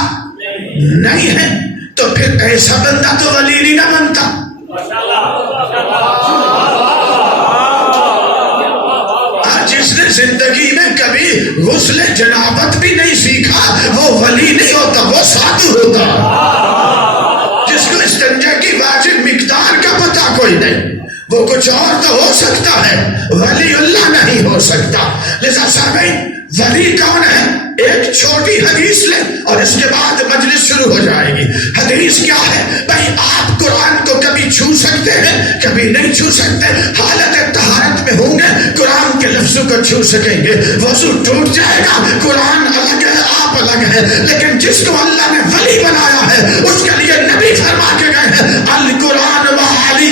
نہیں ہے تو پھر ایسا بندہ تو ولی نہیں نہ بنتا. جس نے زندگی میں کبھی غسل جنابت بھی نہیں سیکھا وہ ولی نہیں ہوتا، وہ سادھو ہوتا. جس کو استنجا کی واجب مقدار کا پتہ کوئی نہیں وہ کچھ اور تو ہو سکتا ہے، ولی اللہ نہیں ہو سکتا. لذا سامعین، ولی کون ہے؟ ایک چھوٹی حدیث لیں اور اس کے بعد مجلس شروع ہو جائے گی. حدیث کیا ہے؟ بھائی آپ قرآن کو کبھی چھو سکتے ہیں کبھی نہیں چھو سکتے. حالت طہارت میں ہوں گے قرآن کے لفظوں کو چھو سکیں گے. وضو ٹوٹ جائے گا، قرآن الگ ہے آپ الگ ہے. لیکن جس کو اللہ نے ولی بنایا ہے اس کے لیے نبی فرما کے گئے ہیں القرآن و علی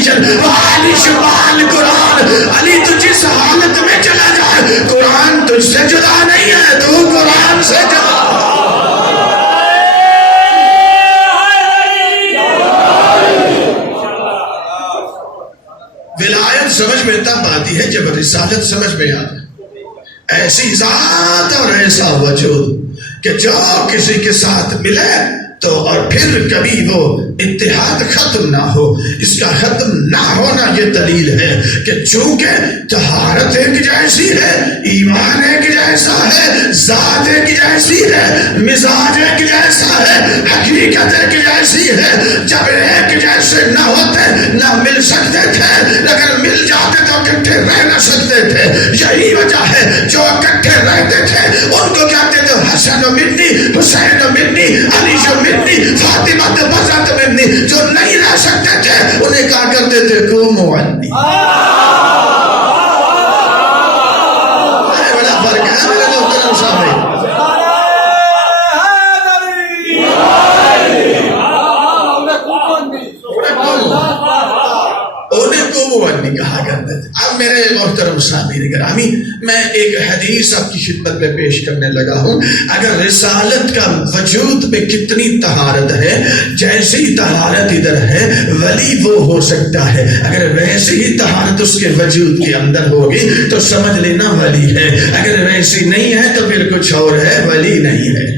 شمال قرآن. علی تو جس حالت میں چلا جائے قرآن تجھ سے جدا نہیں ہے، تو قرآن سے جدا. ولایت سمجھ میں تب آتی ہے جب رسالت سمجھ میں آتی ہے. ایسی ذات اور ایسا وجود کہ جو کسی کے ساتھ ملے تو اور پھر کبھی وہ اتحاد ختم نہ ہو. اس کا ختم نہ ہونا یہ دلیل ہے کہ چونکہ طہارت ایک جیسی ہے، ایمان ایک جیسا ہے، ذات ایک جیسی ہے، مزاج ایک جیسا ہے، حقیقت ایک جیسی ہے. جب ایک جیسے نہ ہوتے نہ مل سکتے تھے، اگر مل جاتے تو اکٹھے رہ نہ سکتے تھے. یہی وجہ ہے جو اکٹھے رہتے تھے ان کو کہتے تھے حسن و منی، حسین و منی، علی و منی، فاطمہ بزرت منی. جو نہیں رہ سکتے تھے انہیں کہا کرتے تھے قوموا عنی. بڑا فرق ہے میرے محترم صاحب. انہیں کہا کرتے تھے. اب میرے محترم سامعین گرامی، میں ایک حدیث آپ کی خدمت میں پیش کرنے لگا ہوں. اگر رسالت کا وجود میں کتنی طہارت ہے، جیسی طہارت ادھر ہے ولی وہ ہو سکتا ہے. اگر ویسی ہی طہارت اس کے وجود کے اندر ہوگی تو سمجھ لینا ولی ہے. اگر ویسی نہیں ہے تو پھر کچھ اور ہے، ولی نہیں ہے.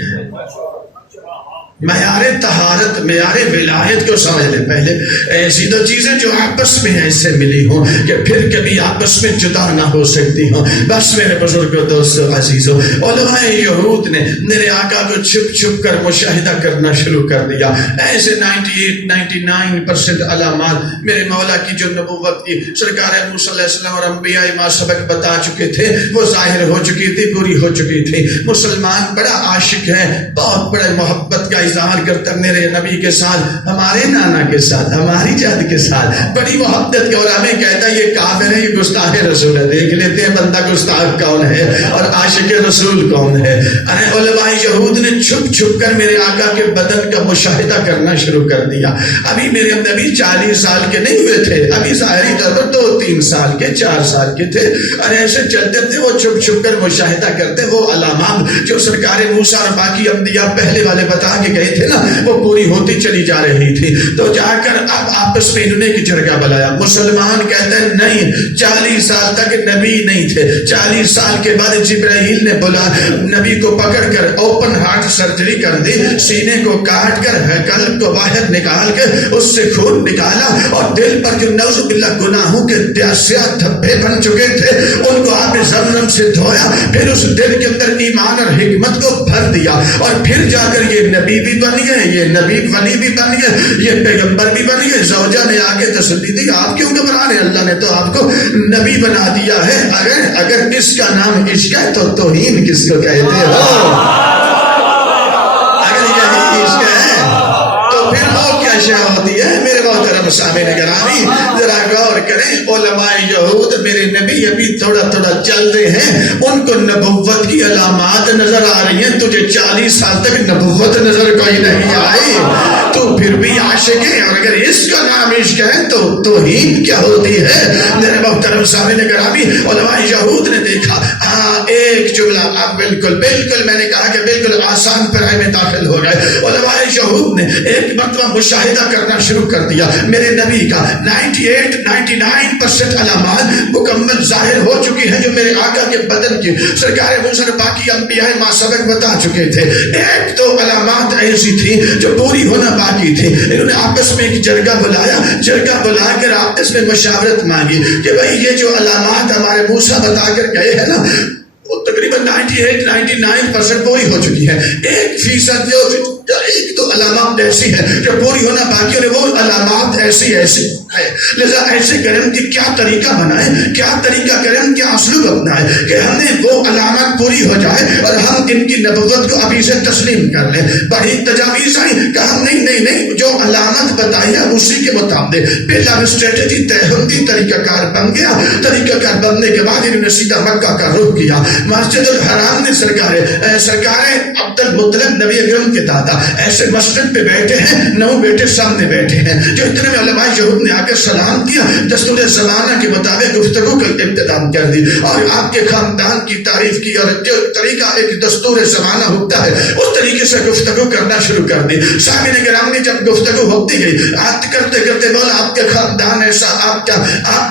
معیار طہارت، معیار ولایت کو سمجھ لیں. پہلے ایسی دو چیزیں جو آپس میں ایسے ملی ہوں کہ پھر کبھی آپس میں جدا نہ ہو سکتی ہوں. بس میرے بزرگوں، دوستوں، عزیزوں، علماء یہود نے میرے آقا کو چھپ چھپ کر مشاہدہ کرنا شروع کر دیا. ایسے 98-99% علامات میرے مولا کی جو نبوت کی سرکار موسیٰ علیہ السلام اور انبیاء ما سبق بتا چکے تھے وہ ظاہر ہو چکی تھی، پوری ہو چکی تھی. مسلمان بڑا عاشق ہے، بہت بڑے محبت کا اظہار کرتا میرے نبی کے ساتھ، ہمارے نانا کے ساتھ، ہماری جد کے ساتھ بڑی محبت. اور ہمیں کہتا ہے یہ کافر ہے، یہ گستاخ رسول ہے. دیکھ لیتے ہیں بندہ گستاخ کون ہے اور عاشق رسول کون ہے. ارے علماء یہود نے چھپ چھپ کر میرے آقا کے بدن کا مشاہدہ کرنا شروع کر دیا. ابھی میرے نبی 40 سال کے نہیں ہوئے تھے، ابھی ظاہری طور پر 2-3 سال کے، 4 سال کے تھے. اور ایسے چلتے تھے، وہ چھپ چھپ کر مشاہدہ کرتے. وہ علامات جو سرکار موسیٰ اور باقی انبیاء پہلے والے بتا کے گئے تھے نا، وہ پوری ہوتی چلی جا رہی تھی. تو جا کر اب آپس میں انہوں نے ایک جرگہ بلایا. مسلمان کہتے ہیں نہیں، 40 سال تک نبی نہیں تھے. 40 سال کے بعد جبرائیل نے بولا نبی کو پکڑ کر اوپن ہارٹ سرجری کر دی، سینے کو کاٹ کر قلب کو باہر نکال کر اس سے خون نکالا اور دل پر جو نعوذ باللہ گناہوں کے سیاہ دھبے بن چکے تھے ان کو آپ نے پھر زمزم سے دھویا، پھر اس دل کے اندر ایمان اور حکمت کو بھر دیا، اور پھر جا کر یہ نبی بھی بن گئے، یہ نبی ولی بھی بن گئے، یہ پیغمبر بھی بن گئے۔ زوجہ نے آگے تسلی دی، آپ کیوں گھبرا رہے ہیں؟ اللہ نے تو آپ کو نبی بنا دیا ہے۔ اگر اس کا نام عشق ہے تو توہین کس کو کہتے ہو؟ اگر یہی عشق ہے تو پھر وہ کیا شے ہوتی ہے؟ میرے محترم سامعین گرامی ذرا غور کریں، علماء یہود میرے نبی ابھی تھوڑا تھوڑا چل رہے ہیں، ان کو نبوت کی علامات نظر آ رہی ہیں، تجھے 40 سال تک نبوت نظر کوئی نہیں آئی، تو پھر بھی عاشق ہے، اور اگر اس کا نام عشق ہے تو توہین کیا ہوتی ہے؟ میرے محترم سامعین گرامی علماء یہود نے دیکھا، ایک جملہ اب بالکل میں نے کہا کہ بالکل آسان پڑھائی میں داخل ہو گئے۔ علماء یہود نے ایک مرتبہ مشاہدہ کرنا شروع کر دیا، میرے نبی کا 99% علامات مکمل ظاہر ہو چکی ہیں جو میرے آقا کے بدن کی سرکار موسیٰ باقی انبیاء ما سبق بتا چکے تھے۔ ایک تو علامات ایسی تھی جو پوری ہونا باقی تھی۔ انہوں نے آپس میں ایک جرگہ بلایا، جرگہ بلا کر آپس میں مشاورت مانگی کہ بھئی یہ جو علامات ہمارے موسیٰ بتا کر گئے ہیں نا، وہ تقریباً 99% پوری ہو چکی ہے، 1% جو ایک تو علامات ایسی ہے جو پوری ہونا باقی ہے، وہ علامات ایسی ہے، لذا ایسے کرم کی کیا طریقہ بنائے، کیا طریقہ کرم، کیا اسلوب اپنائے کہ ہم نے وہ علامات پوری ہو جائے اور ہم ان کی نبوت کو ابھی سے تسلیم کر لیں۔ بڑی تجاویز آئی، کہا نہیں جو علامت بتائی ہے اسی کے مطابق پہلا اسٹریٹجی طے ہوتی، طریقہ کار بن گیا۔ طریقہ کار بننے کے بعد انہوں نے سیدھا مکہ کا رخ کیا۔ مسجد الحرام نے سرکار عبد المطلب نبی اکرم کے دادا ایسے مسجد پہ بیٹھے ہیں، 9 بیٹے سامنے بیٹھے ہیں، جو اتنے میں علماء یہود نے آ کر سلام کیا، دستور زمانہ کے مطابق گفتگو کا ابتدام کر دی اور آپ کے خاندان کی تعریف کی، اور جو طریقہ ایک دستور زمانہ ہوتا ہے اس طریقے سے گفتگو کرنا شروع کر دی۔ سامعین کرام نے جب گفتگو ہوتی گئی، آت کرتے کرتے بولا آپ کے خاندان ایسا، آپ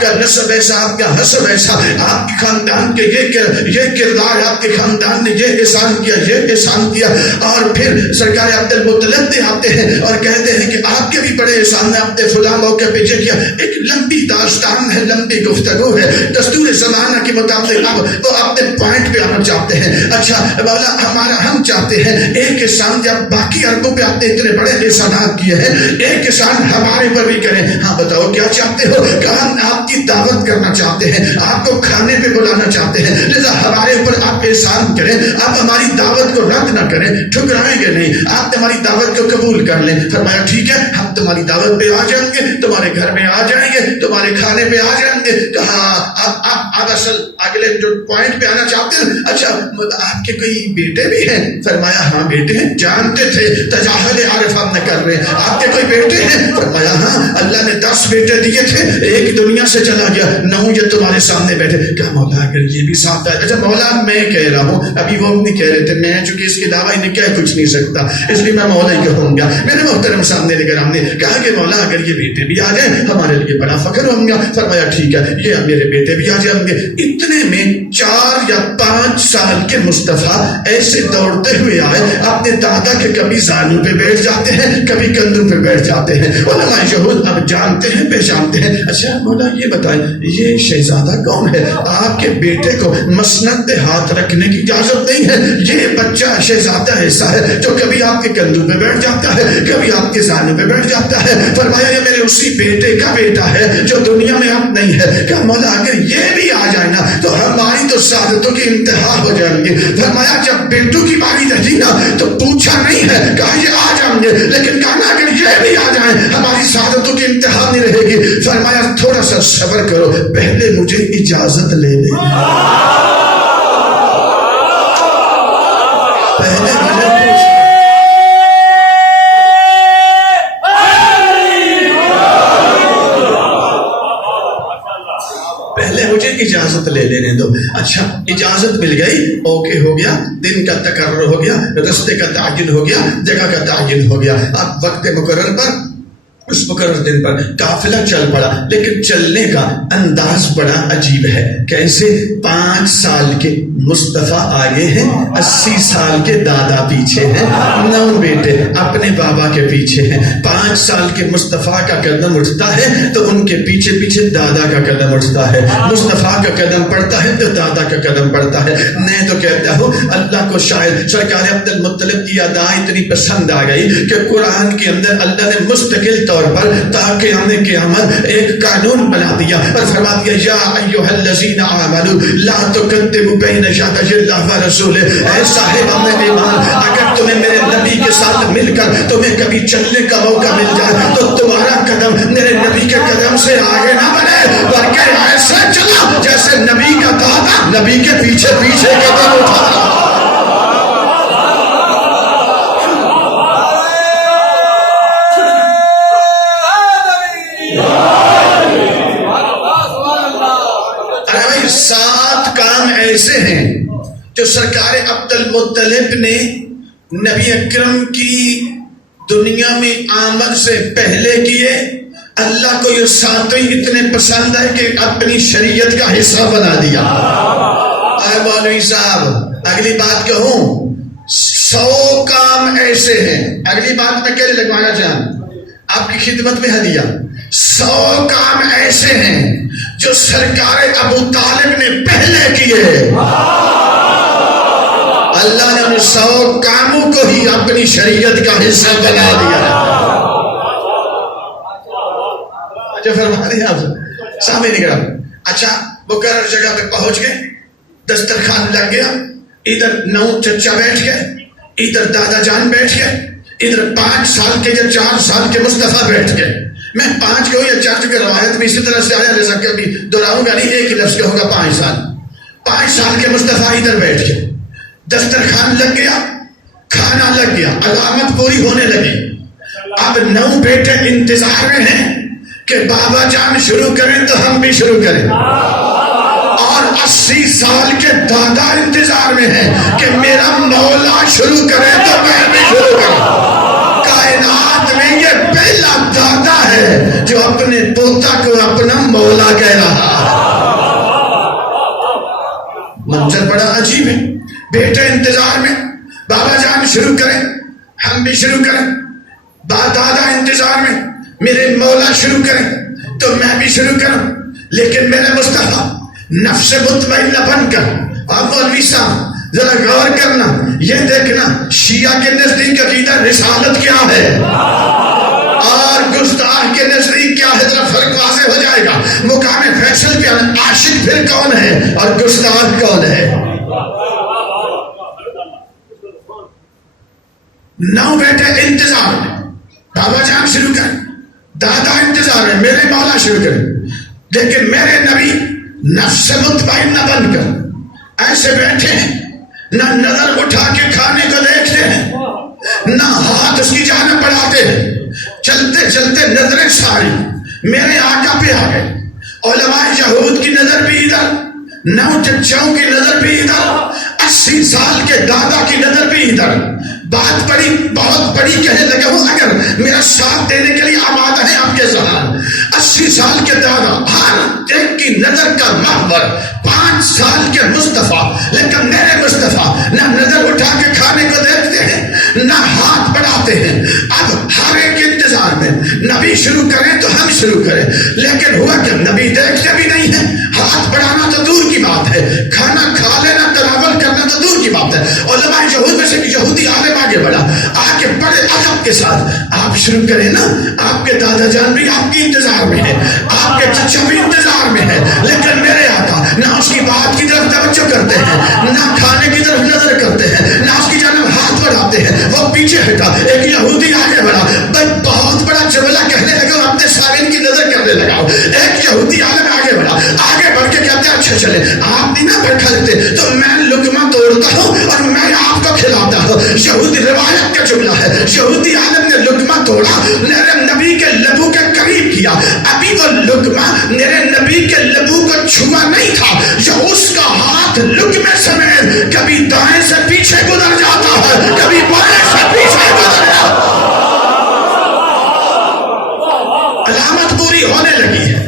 کا نسب ایسا، آپ کا حسب ایسا، آپ کے خاندان کے یہ کردار، آپ کے خاندان نے یہ احسان کیا، یہ احسان کیا، اور پھر سرکار عبد المطلب نے آتے ہیں اور کہتے ہیں کہ آپ کے بھی بڑے احسان ہیں، آپ نے فلاں موقع پہ یہ کیا۔ ایک لمبی داستان ہے، لمبی گفتگو ہے، دستور زمانہ کے مطابق اب وہ اپنے پوائنٹ پہ آنا چاہتے ہیں۔ اچھا مولا ہم چاہتے ہیں ایک احسان جب باقی عربوں پہ آپ نے اتنے بڑے احسانات کیے ہیں، ایک احسان ہمارے پر بھی کریں۔ ہاں بتاؤ کیا چاہتے ہو؟ کہ ہم آپ کی دعوت کرنا چاہتے ہیں، آپ کو کھانے پہ بلانا چاہتے ہیں، لذا ہمارے اوپر آپ احسان کریں، آپ ہماری دعوت کو رد نہ کریں، ٹھکرائیں گے نہیں، آپ ہماری دعوت کو قبول کر لیں۔ فرمایا ٹھیک ہے، ہم تمہاری دعوت پہ آ جائیں گے، تمہارے گھر میں آ جائیں گے، تمہارے کھانے پہ آ جائیں گے۔ کہا اب اصل اگلے جو پوائنٹ پہ آنا چاہتے ہیں، اچھا آپ کے کوئی بیٹے بھی ہیں؟ فرمایا ہاں بیٹے ہیں۔ جانتے تھے تجاہل عارف ہم نہ کر رہے ہیں، آپ کے کوئی بیٹے ہیں؟ فرمایا ہاں اللہ نے 10 بیٹے دیے تھے، ایک دنیا سے چلا گیا، 9 یہ تمہارے سامنے بیٹھے۔ کہا مولا اگر یہ بھی ساتھ ہے، اچھا مولا میں کہہ رہا ہوں، ابھی وہ نہیں کہہ رہے تھے، میں چونکہ اس کے علاوہ انہیں کہہ کچھ نہیں سکتا، اس لیے میں مولا ہی کہوں گا۔ میرے محترم سامنے لے کر ہم نے کہا کہ مولا اگر یہ بیٹے بھی آ جائیں ہمارے لیے بڑا فخر ہوں گا۔ فرمایا ٹھیک ہے، یہ میرے بیٹے بھی آ جائیں گے۔ اتنے میں 4 یا 5 سال کے مصطفیٰ ایسے دوڑتے ہوئے آئے، اپنے دادا کے کبھی زانوں پہ بیٹھ جاتے ہیں، کبھی کندھوں پہ بیٹھ جاتے ہیں۔ علماء یہود اب جانتے ہیں، پہچانتے ہیں۔ اچھا مولا یہ بتائیں یہ شہزادہ کون ہے؟ آپ کے بیٹے کو مسند پہ ہاتھ رکھنے کی اجازت نہیں ہے، یہ بچہ شہزادہ ایسا ہے جو کبھی آپ کے کندھوں پہ بیٹھ جاتا ہے، کبھی آپ کے زانوں پہ بیٹھ جاتا ہے۔ فرمایا یہ میرے اسی بیٹے کا بیٹا ہے جو دنیا میں اب نہیں ہے۔ کہ مولا اگر یہ بھی آ جائے نا تو ہماری تو سعادتوں کی انتہا ہو جائیں گے۔ فرمایا جب بیٹوں کی باری رہی نا تو پوچھا نہیں ہے، کہا یہ آ جائیں گے، لیکن کہا اگر یہ بھی آ جائیں ہماری سعادتوں کی انتہا نہیں رہے گی۔ فرمایا تھوڑا سا صبر کرو، پہلے مجھے اجازت لے لیں، پہلے مجھے اجازت لے لینے دو۔ اچھا اجازت مل گئی، اوکے ہو گیا، دن کا تقرر ہو گیا، رستے کا تعین ہو گیا، جگہ کا تعین ہو گیا۔ اب وقت مقرر پر اس مقرر دن پر قافلہ چل پڑا، لیکن چلنے کا انداز بڑا عجیب ہے۔ کیسے؟ 5 سال کے مصطفیٰ آگے ہیں، 80 سال کے دادا پیچھے ہیں، 9 بیٹے اپنے بابا کے پیچھے ہیں، 5 سال کے مصطفیٰ کا قدم اٹھتا ہے تو ان کے پیچھے پیچھے دادا کا قدم اٹھتا ہے، مصطفیٰ کا قدم پڑتا ہے تو دادا کا قدم پڑتا ہے۔ میں تو کہتا ہوں اللہ کو شاید سرکار عبد المطلب کی ادا اتنی پسند آ گئی کہ قرآن کے اندر اللہ نے مستقل طور پر تاکہ ہم نے قیامت ایک قانون بنا دیا اور فرما دیا یا ایھا الذین آمنوا لا تقدموا بین یدی اللہ ورسولہ۔ اے صاحب ہمیں ایمان، اگر تمہیں میرے نبی کے ساتھ مل کر تمہیں کبھی چلنے کا موقع مل جائے تو تمہارا قدم میرے نبی کے قدم سے آگے نہ بڑھے بلکہ ایسے چلا جیسے نبی کا دادا نبی کے پیچھے پیچھے قدم اٹھا۔ ایسے ہیں جو سرکار عبد المطلب نے نبی اکرم کی دنیا میں آمد سے پہلے کیے۔ اللہ کو یہ ساتویں اتنے پسند ہے کہ اپنی شریعت کا حصہ بنا دیا۔ اے مولوی صاحب اگلی بات کہوں، 100 کام ایسے ہیں، اگلی بات میں کہنے لگوانا چاہوں آپ کی خدمت میں ہدیہ، 100 کام ایسے ہیں جو سرکار ابو طالب نے پہلے کیے، اللہ نے ان 100 کاموں کو ہی اپنی شریعت کا حصہ بنا دیا۔ اچھا فرما دیا آپ سامنے نگرا، اچھا مقرر جگہ پہ پہنچ گئے، دسترخوان لگ گیا، ادھر 9 چچا بیٹھ گئے، ادھر دادا جان بیٹھ گئے، ادھر 5 سال کے یا 4 سال کے مصطفیٰ بیٹھ گئے۔ میں 5 کہوں یا 4 کے روایت میں اسی طرح سے آیا، جیسا کہ ابھی دہراؤں گا نہیں، ایک ہی لفظ کہوں گا 5 سال۔ 5 سال کے مصطفیٰ ادھر بیٹھ گئے، دسترخوان لگ گیا، کھانا لگ گیا، علامت پوری ہونے لگی۔ اب 9 بیٹے انتظار میں ہیں کہ بابا جان شروع کریں تو ہم بھی شروع کریں، اور 80 سال کے دادا انتظار میں ہیں کہ میرا مولا شروع کرے تو میں بھی شروع کروں۔ کائنات میں یہ پہلا دادا ہے جو اپنے پوتا کو اپنا مولا کہہ رہا ہے۔ منظر بڑا عجیب ہے، بیٹے انتظار میں، بابا جان شروع کریں ہم بھی شروع کریں، دادا انتظار میں میرے مولا شروع کریں تو میں بھی شروع کروں، لیکن میرے مصطفیٰ نفس مطمئنہ بن کر، آپ مولوی صاحب ذرا غور کرنا، یہ دیکھنا شیعہ کے نزدیک عقیدہ رسالت کیا ہے اور گستاخ کے نزدیک کیا ہے، ذرا فرق واضح ہو جائے گا۔ مقام فیصل کیا ہے، عاشق پھر کون ہے اور گستاخ کون ہے۔ 9 بیٹے انتظار میں، بابا جان شروع کریں، دادا انتظار میں، میرے مولا شروع کریں، لیکن میرے نبی نفس مطمئنہ بن کر ایسے بیٹھے ہیں، نہ نظر اٹھا کے کھانے کو دیکھتے ہیں، نہ ہاتھ اس کی جانب بڑھاتے ہیں، چلتے چلتے نظریں ساری میرے آقا پہ آ گئے۔ علماء یہود کی نظر بھی ادھر، 9 چچاؤں کی نظر بھی ادھر، 80 سال کے دادا کی نظر بھی ادھر۔ بات بڑی بہت بڑی کہنے لگا ہوں، اگر میرا ساتھ دینے کے لیے آمادہ ہے آپ کے ذہن، 80 سال کے دادا، ہر ایک کی نظر کا محور 5 سال کے مصطفیٰ، لیکن میرے مصطفیٰ نہ نظر اٹھا کے کھانے کو دیکھتے ہیں نہ ہاتھ بڑھاتے ہیں۔ اب ہر ایک انتظار میں، نبی شروع کریں تو ہم شروع کریں، لیکن ہوا کہ نبی دیکھتے بھی نہیں ہیں، ہاتھ بڑھانا تو دور کی بات ہے، کھانا کھا لینا تناول کرنا تو دور کی بات ہے۔ علماء یہود میں سے یہودی عالم آگے بڑھا، آگے بڑے ادب کے ساتھ آپ شروع کریں نا، آپ کے دادا جان بھی آپ کی انتظار میں ہے، آپ کے چچا بھی انتظار میں ہے، لیکن میرے آقا نہ اس کی بات کی طرف توجہ کرتے ہیں، نہ کھانے کی طرف نظر کرتے ہیں، نہ اس کی جانب ہاتھ بڑھاتے ہیں، وہ پیچھے ہٹا۔ ایک یہودی آگے بڑھا، بہت بڑا جملہ کہنے لگا، اپنے سامعین کی نظر کرنے لگا۔ ایک یہودی عالم آگے بڑھا، آگے بڑھ کے کہتے ہیں اچھا چلے آپ نہیں نہ بیٹھا لیتے تو میں لقمہ توڑتا ہوں اور میں آپ کو کھلاتا ہوں۔ یہودی روایت کا جملہ ہے، یہودی عالم نے لقمہ توڑا، میرے نبی کے لبو کے قریب کیا، ابھی وہ لقمہ میرے نبی کے لبو کو چھوا نہیں تھا، یا اس کا ہاتھ لقمے سمیت کبھی دائیں سے پیچھے گزر جاتا ہے، کبھی بائیں سے پیچھے گزر جاتا ہے۔ علامت پوری ہونے لگی ہے،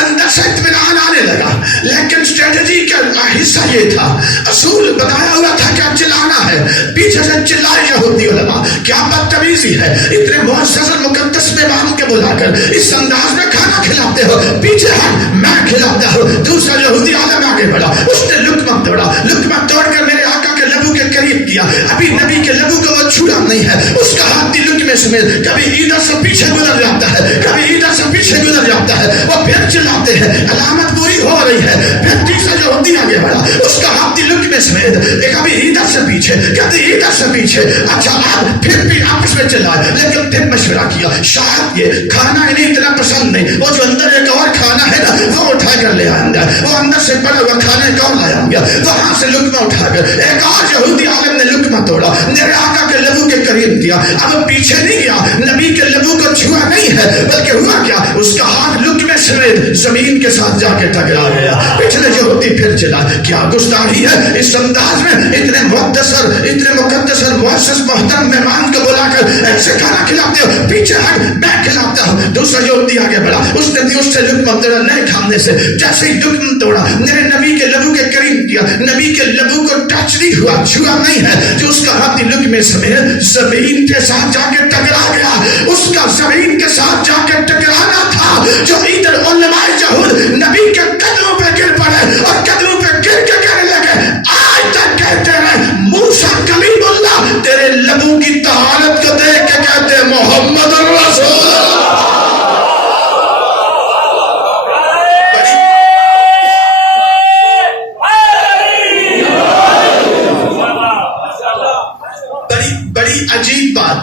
اندر سے اطمینان آنے لگا، لیکن اسٹریٹجی کا کا حصہ یہ تھا، اصول بتایا ہوا تھا کیا چلانا ہے، پیچھے سے چلائے یہودی علماء کیا بدتمیزی ہے، اتنے معزز اور مقدس مہمان کے بلا کر اس انداز میں کھانا کھلاتے ہو، پیچھے ہٹ میں کھلاتا ہوں۔ دوسرا یہودی عالم آگے بڑھا، اس نے لقمہ توڑا، لقمہ توڑ کر میرے آقا کے لبو کے قریب کیا، ابھی نبی کے لبو کو وہ چھوڑا نہیں ہے، اس کا ہاتھ لقمے سمیت کبھی ادھر سے پیچھے گزر جاتا ہے، کبھی ادھر سے پیچھے گزر جاتا ہے، وہ پھر چلاتے ہیں، علامت پوری ہو رہی ہے، پھر تیسرا یہودی آگے بڑھا، اس کا ہاتھ لقمے سمیت کبھی ادھر سے پیچھے کبھی ادھر سے پیچھے، اچھا آپ پھر بھی آپس میں چلائے، لیکن پھر مشورہ کیا شاید یہ کھانا انہیں اتنا پسند نہیں، وہ جو اندر ایک اور کھانا ہے نا وہ اٹھا کر لے آئیں گے، وہ اندر سے پڑا ہوا کھانا ایک اور لائیں گے، وہاں سے لقمہ اٹھا کر ایک اور یہودی عالم نے لقمہ توڑا، میرے آقا کے لبو کے قریب کیا، اب پیچھے نہیں گیا، نبی کے لبو کو چھوا نہیں ہے، بلکہ ہوا کیا اس کا ہاتھ لقمے سمیت زمین کے ساتھ جا کے ٹکرا گیا، پچھلے یہودی پھر چلا، کیا گستاخی ہے اس انداز میں اتنے مقدس اور اتنے مقدس اور معزز محترم مہمان کو بلا کر ایسے کھانا کھلاتے ہو، پیچھے ہٹ میں کھلاتا ہوں۔ دوسرا یہودی آگے بڑھا، اس نے اس سے لقمہ توڑا نہیں کھانے سے، جیسے ہی لقمہ توڑا میرے نبی کے لبو کے قریب کیا، نبی کے لبو کو ٹچ نہیں ہوا، چھوا نہیں ہے، جو اس کا ہاتھ لقمے سمیت زمین کے ساتھ جا کے ٹکرا گیا، اس کا زمین کے ساتھ جا کے ٹکرانا تھا، جو ادھر علماء یہود نبی کے قدموں پہ گر پڑے اور قدموں پہ گر کے کہنے لگے آج تک کہتے ہیں موسیٰ کلیم اللہ، تیرے لبوں کی طہارت کو دیکھ کے کہتے ہیں محمد الرسول اللہ۔ بڑی عجیب بات،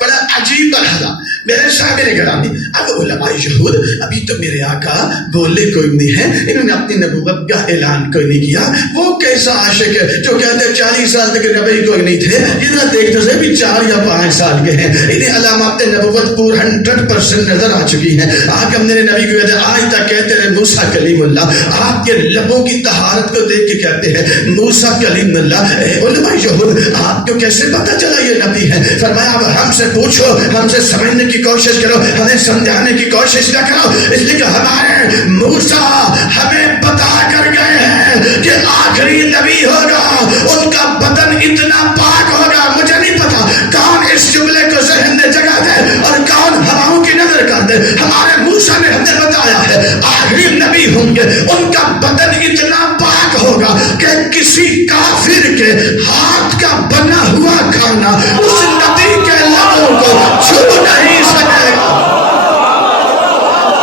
بڑا عجیب مرحلہ میرے شاگرد گرامی۔ اب علماء یہود ابھی تو میرے آقا بولے کوئی نہیں ہے، انہوں نے اپنی نبوت کا اعلان کوئی نہیں کیا، وہ کیسا عاشق ہے جو کہتے ہیں 40 سال تک نبی کوئی نہیں تھے، یہ دیکھتے سے بھی 4 یا 5 سال کے ہیں، انہیں علامات نبوت پور 100% نظر آ چکی ہیں۔ آج ہم نے نبی کو کہتے ہیں آج تک کہتے ہیں موسیٰ کلیم اللہ، آپ کے لبوں کی طہارت کو دیکھ کے کہتے ہیں موسیٰ کلیم اللہ۔ اے علماء یہود آپ کو کیسے پتا چلا یہ نبی ہے؟ فرمایا اب ہم سے پوچھو، ہم سے سمجھنے کی کوشش کرو، ہمیں سمجھانے کی کوشش نہ کرو، اس لیے کہ ہمارے موسیٰ ہمیں بتا کر گئے ہیں کہ آخری نبی ہوگا، ان کا بدن اتنا پاک ہوگا۔ مجھے نہیں پتا کون اس جملے کو ذہن میں جگہ دے اور کون ہواؤں کی نظر کر دے، ہمارے موسیٰ نے ہمیں بتایا ہے آخری نبی ہوں گے، ان کا بدن اتنا پاک ہوگا کہ کسی کافر کے ہاتھ کا بنا ہوا کھانا اس نبی کے لبوں کو چھو نہیں سکے گا۔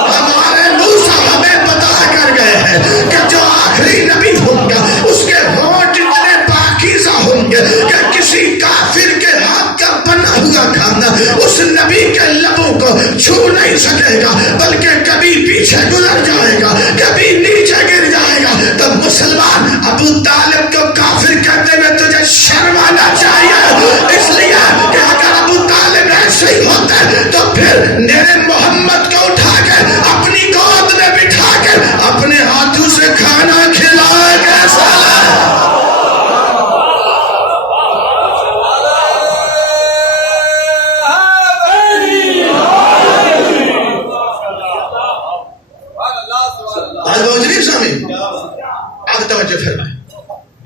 ہمارے موسیٰ ہمیں بتا کر گئے ہیں کہ جو آخری نبی ہوں گا اس کے ہونٹ اتنے پاکیزہ ہوں گے کہ کسی کافر کے ہاتھ کا بنا ہوا کھانا اس نبی کے لبوں کو چھو نہیں سکے گا، بلکہ کبھی پیچھے گزر جائے گا، کبھی نیچے گر جائے گا۔ تو مسلمان ابو طالب کو کافر کہتے ہوئے تجھے شرم آنا چاہیے، اس لیے کہ اگر ابو طالب ایسے ہی ہوتے تو پھر میرے محمد کو اٹھا کے اپنی گود میں بٹھا کے اپنے ہاتھوں سے کھانا کھلایا کیسا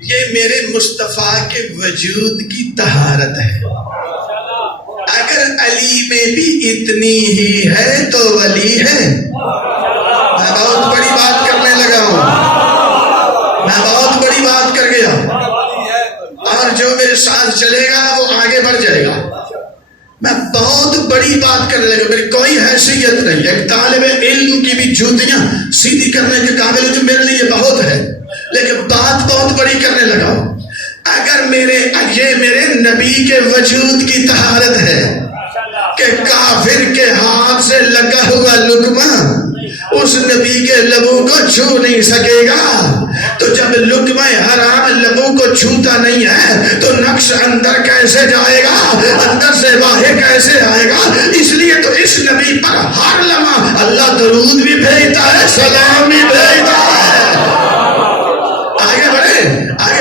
یہ میرے مصطفیٰ کے وجود کی طہارت ہے۔ اگر علی میں بھی اتنی ہی ہے تو ولی ہے۔ میں بہت بڑی بات کرنے لگا ہوں، میں بہت بڑی بات کر گیا، اور جو میرے ساتھ چلے گا وہ آگے بڑھ جائے گا۔ میں بہت بڑی بات کرنے لگا، میری کوئی حیثیت نہیں، ایک طالب علم کی بھی جوتیاں سیدھی کرنے کے قابل جو میرے لیے بہت ہے، لیکن بات بہت بڑی کرنے لگا ہوں۔ اگر یہ میرے نبی کے وجود کی طہارت ہے کہ کافر کے ہاتھ سے لگا ہوا لقمہ اس نبی کے لبوں کو چھو نہیں سکے گا، تو جب لقمہ حرام لبوں کو چھوتا نہیں ہے تو نقش اندر کیسے جائے گا، اندر سے باہر کیسے آئے گا؟ اس لیے تو اس نبی پر ہر لمحہ اللہ درود بھی بھیجتا ہے، سلام بھی بھیجتا ہے۔ آگے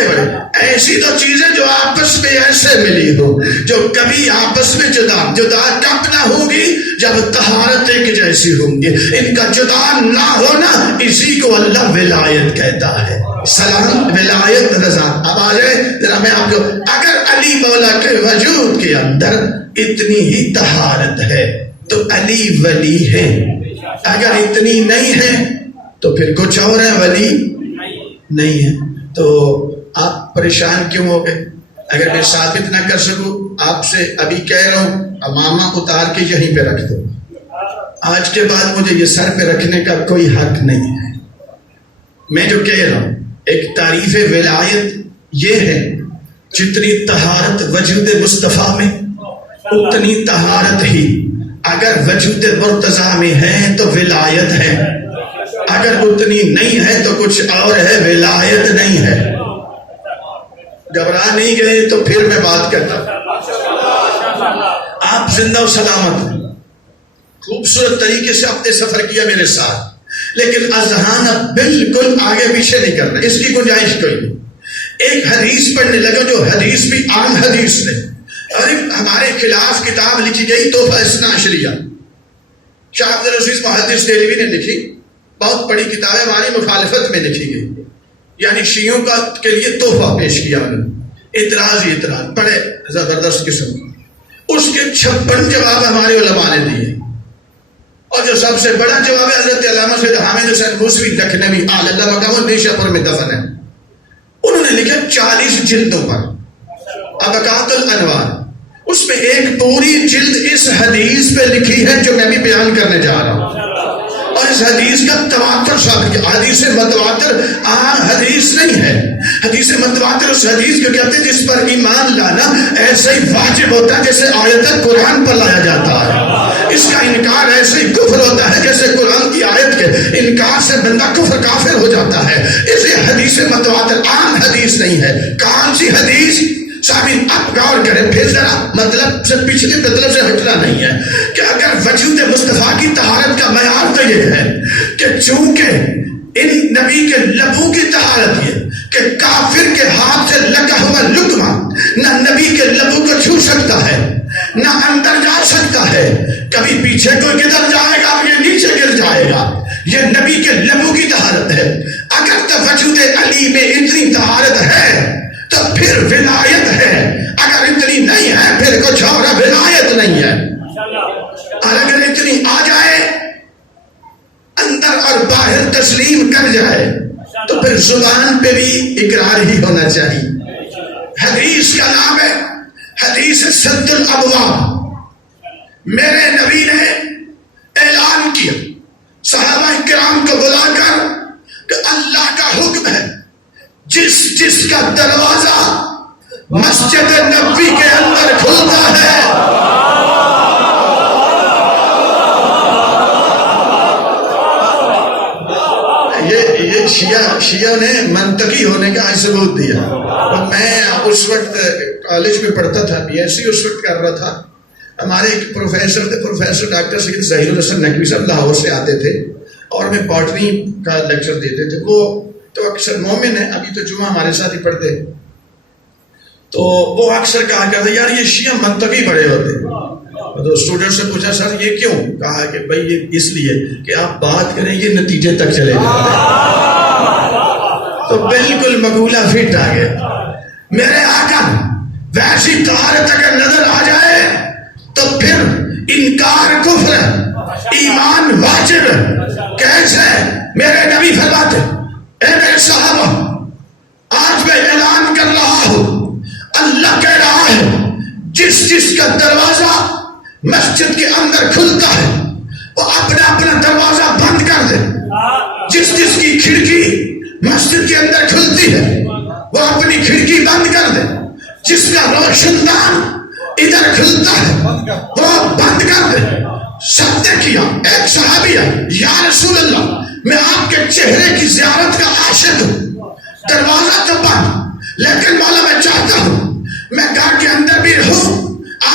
بڑھے ایسی تو چیزیں جو آپس میں ایسے ملی ہو جو کبھی آپس میں جدا کب نہ ہوگی جب طہارت ایک جیسی ہوں گی. ان کا جدا نہ ہونا اسی کو اللہ ولایت کہتا ہے. سلام ولایت رضا. اب آ جائے ذرا میں آپ کو, اگر علی مولا کے وجود کے اندر اتنی ہی طہارت ہے تو علی ولی ہے, اگر اتنی نہیں ہے تو پھر کچھ اور ہے, ولی نہیں ہے. تو آپ پریشان کیوں ہو گئے؟ اگر میں ثابت نہ کر سکوں آپ سے ابھی کہہ رہا ہوں امامہ اتار کے یہیں پہ رکھ دو, آج کے بعد مجھے یہ سر پہ رکھنے کا کوئی حق نہیں ہے. میں جو کہہ رہا ہوں ایک تعریف ولایت یہ ہے جتنی طہارت وجود مصطفیٰ میں اتنی طہارت ہی اگر وجود مرتضیٰ میں ہے تو ولایت ہے, اگر اتنی نہیں ہے تو کچھ اور ہے, ولایت نہیں ہے. گھبرا نہیں گئے تو پھر میں بات کرتا ہوں. آپ زندہ و سلامت, خوبصورت طریقے سے اپنے سفر کیا میرے ساتھ, لیکن اذہان بالکل آگے پیچھے نہیں کرنا, اس کی گنجائش کوئی نہیں. ایک حدیث پڑھنے لگا جو حدیث بھی عام حدیث نے, اور ہمارے خلاف کتاب لکھی گئی تحفہ اثنا عشریہ, شاہ عبد العزیز محدث دہلوی نے لکھی, بہت بڑی کتاب ہے, ہماری مخالفت میں لکھی گئی, یعنی شیعوں کا کے لیے تحفہ پیش کیا انہوں نے, اعتراض ہی اعتراض, بڑے زبردست قسم. اس کے 56 جواب ہمارے علماء نے دیے, اور جو سب سے بڑا جواب ہے حضرت علامہ سید حامد حسین موسوی لکھنوی آل اللہ مقام نیشا پور میں دفن ہے, انہوں نے لکھا 40 جلدوں پر ابقات الانوار, اس میں ایک پوری جلد اس حدیث پہ لکھی ہے جو میں بھی بیان کرنے جا رہا ہوں, اور اس حدیث کا تواتر ثابت کیا. حدیث متواتر عام حدیث نہیں ہے, حدیث متواتر اس حدیث کو کہتے ہیں جس پر ایمان لانا ایسے ہی واجب ہوتا ہے جیسے آیت قرآن پر لایا جاتا ہے. اس کا انکار ایسے ہی کفر ہوتا ہے جیسے قرآن کی آیت کے انکار سے بندہ کفر کافر ہو جاتا ہے. اس لیے حدیث متواتر عام حدیث نہیں ہے. کون سی حدیث؟ سامعین اب غور کریں, پھر ذرا مطلب سے پچھلے مطلب سے ہٹنا نہیں ہے کہ اگر وجود مصطفیٰ کی طہارت کا معیار تو یہ ہے کہ چونکہ ان نبی کے لبوں کی طہارت یہ کہ کافر کے ہاتھ سے لگا ہوا لقمہ نہ نبی کے لبوں کو چھو سکتا ہے نہ اندر جا سکتا ہے, کبھی پیچھے کوئی کدھر جائے گا یہ نیچے گر جائے گا, یہ نبی کے لبوں کی طہارت ہے. اگر تو وجود علی میں اتنی طہارت ہے تو پھر ولایت ہے, اگر اتنی نہیں ہے پھر کچھ اور ولایت نہیں ہے. اور اگر اتنی آ جائے اندر اور باہر تسلیم کر جائے تو پھر زبان پہ بھی اقرار ہی ہونا چاہیے. حدیث کا نام ہے حدیث سد الابواب. میرے نبی نے اعلان کیا صحابہ کرام کو بلا کر کہ اللہ کا حکم ہے جس جس کا دروازہ مسجد نبوی کے اندر کھلتا ہے یہ شیعہ نے منطقی ہونے کا ثبوت دیا. اور میں اس وقت کالج میں پڑھتا تھا, بی ایس سی اس وقت کر رہا تھا. ہمارے ایک پروفیسر تھے, پروفیسر ڈاکٹر سید ظہیر الحسن نقوی صاحب, لاہور سے آتے تھے اور میں باٹنی کا لیکچر دیتے تھے. وہ تو اکثر مومن ہے, ابھی تو جمعہ ہمارے ساتھ ہی پڑھتے, تو وہ اکثر کہا کرتے یار یہ شیعہ منطقی بڑے ہوتے. تو اسٹوڈنٹ سے پوچھا سر یہ کیوں؟ کہا کہ بھائی یہ اس لیے کہ آپ بات کریں یہ نتیجے تک چلے جاتے ہیں. تو بالکل مقولہ فٹ آ گیا. میرے آقا ویسی طہارت اگر نظر آ جائے تو پھر انکار کفر, ایمان واجب. کیسے؟ میرے نبی فرماتے اے میرے صحابہ آج میں اعلان کر رہا ہوں, اللہ کہہ رہا ہے جس جس کا دروازہ مسجد کے اندر کھلتا ہے وہ اپنا اپنا دروازہ بند کر دے. جس جس کی کھڑکی مسجد کے اندر کھلتی ہے وہ اپنی کھڑکی بند کر دے. جس کا روشن دان ادھر کھلتا ہے وہ بند کر دے. سب نے کیا. ایک صحابی ہے, یا رسول اللہ میں آپ کے چہرے کی زیارت کا عاشق ہوں, دروازہ تو بند, لیکن مولا میں چاہتا ہوں میں گھر کے اندر بھی رہوں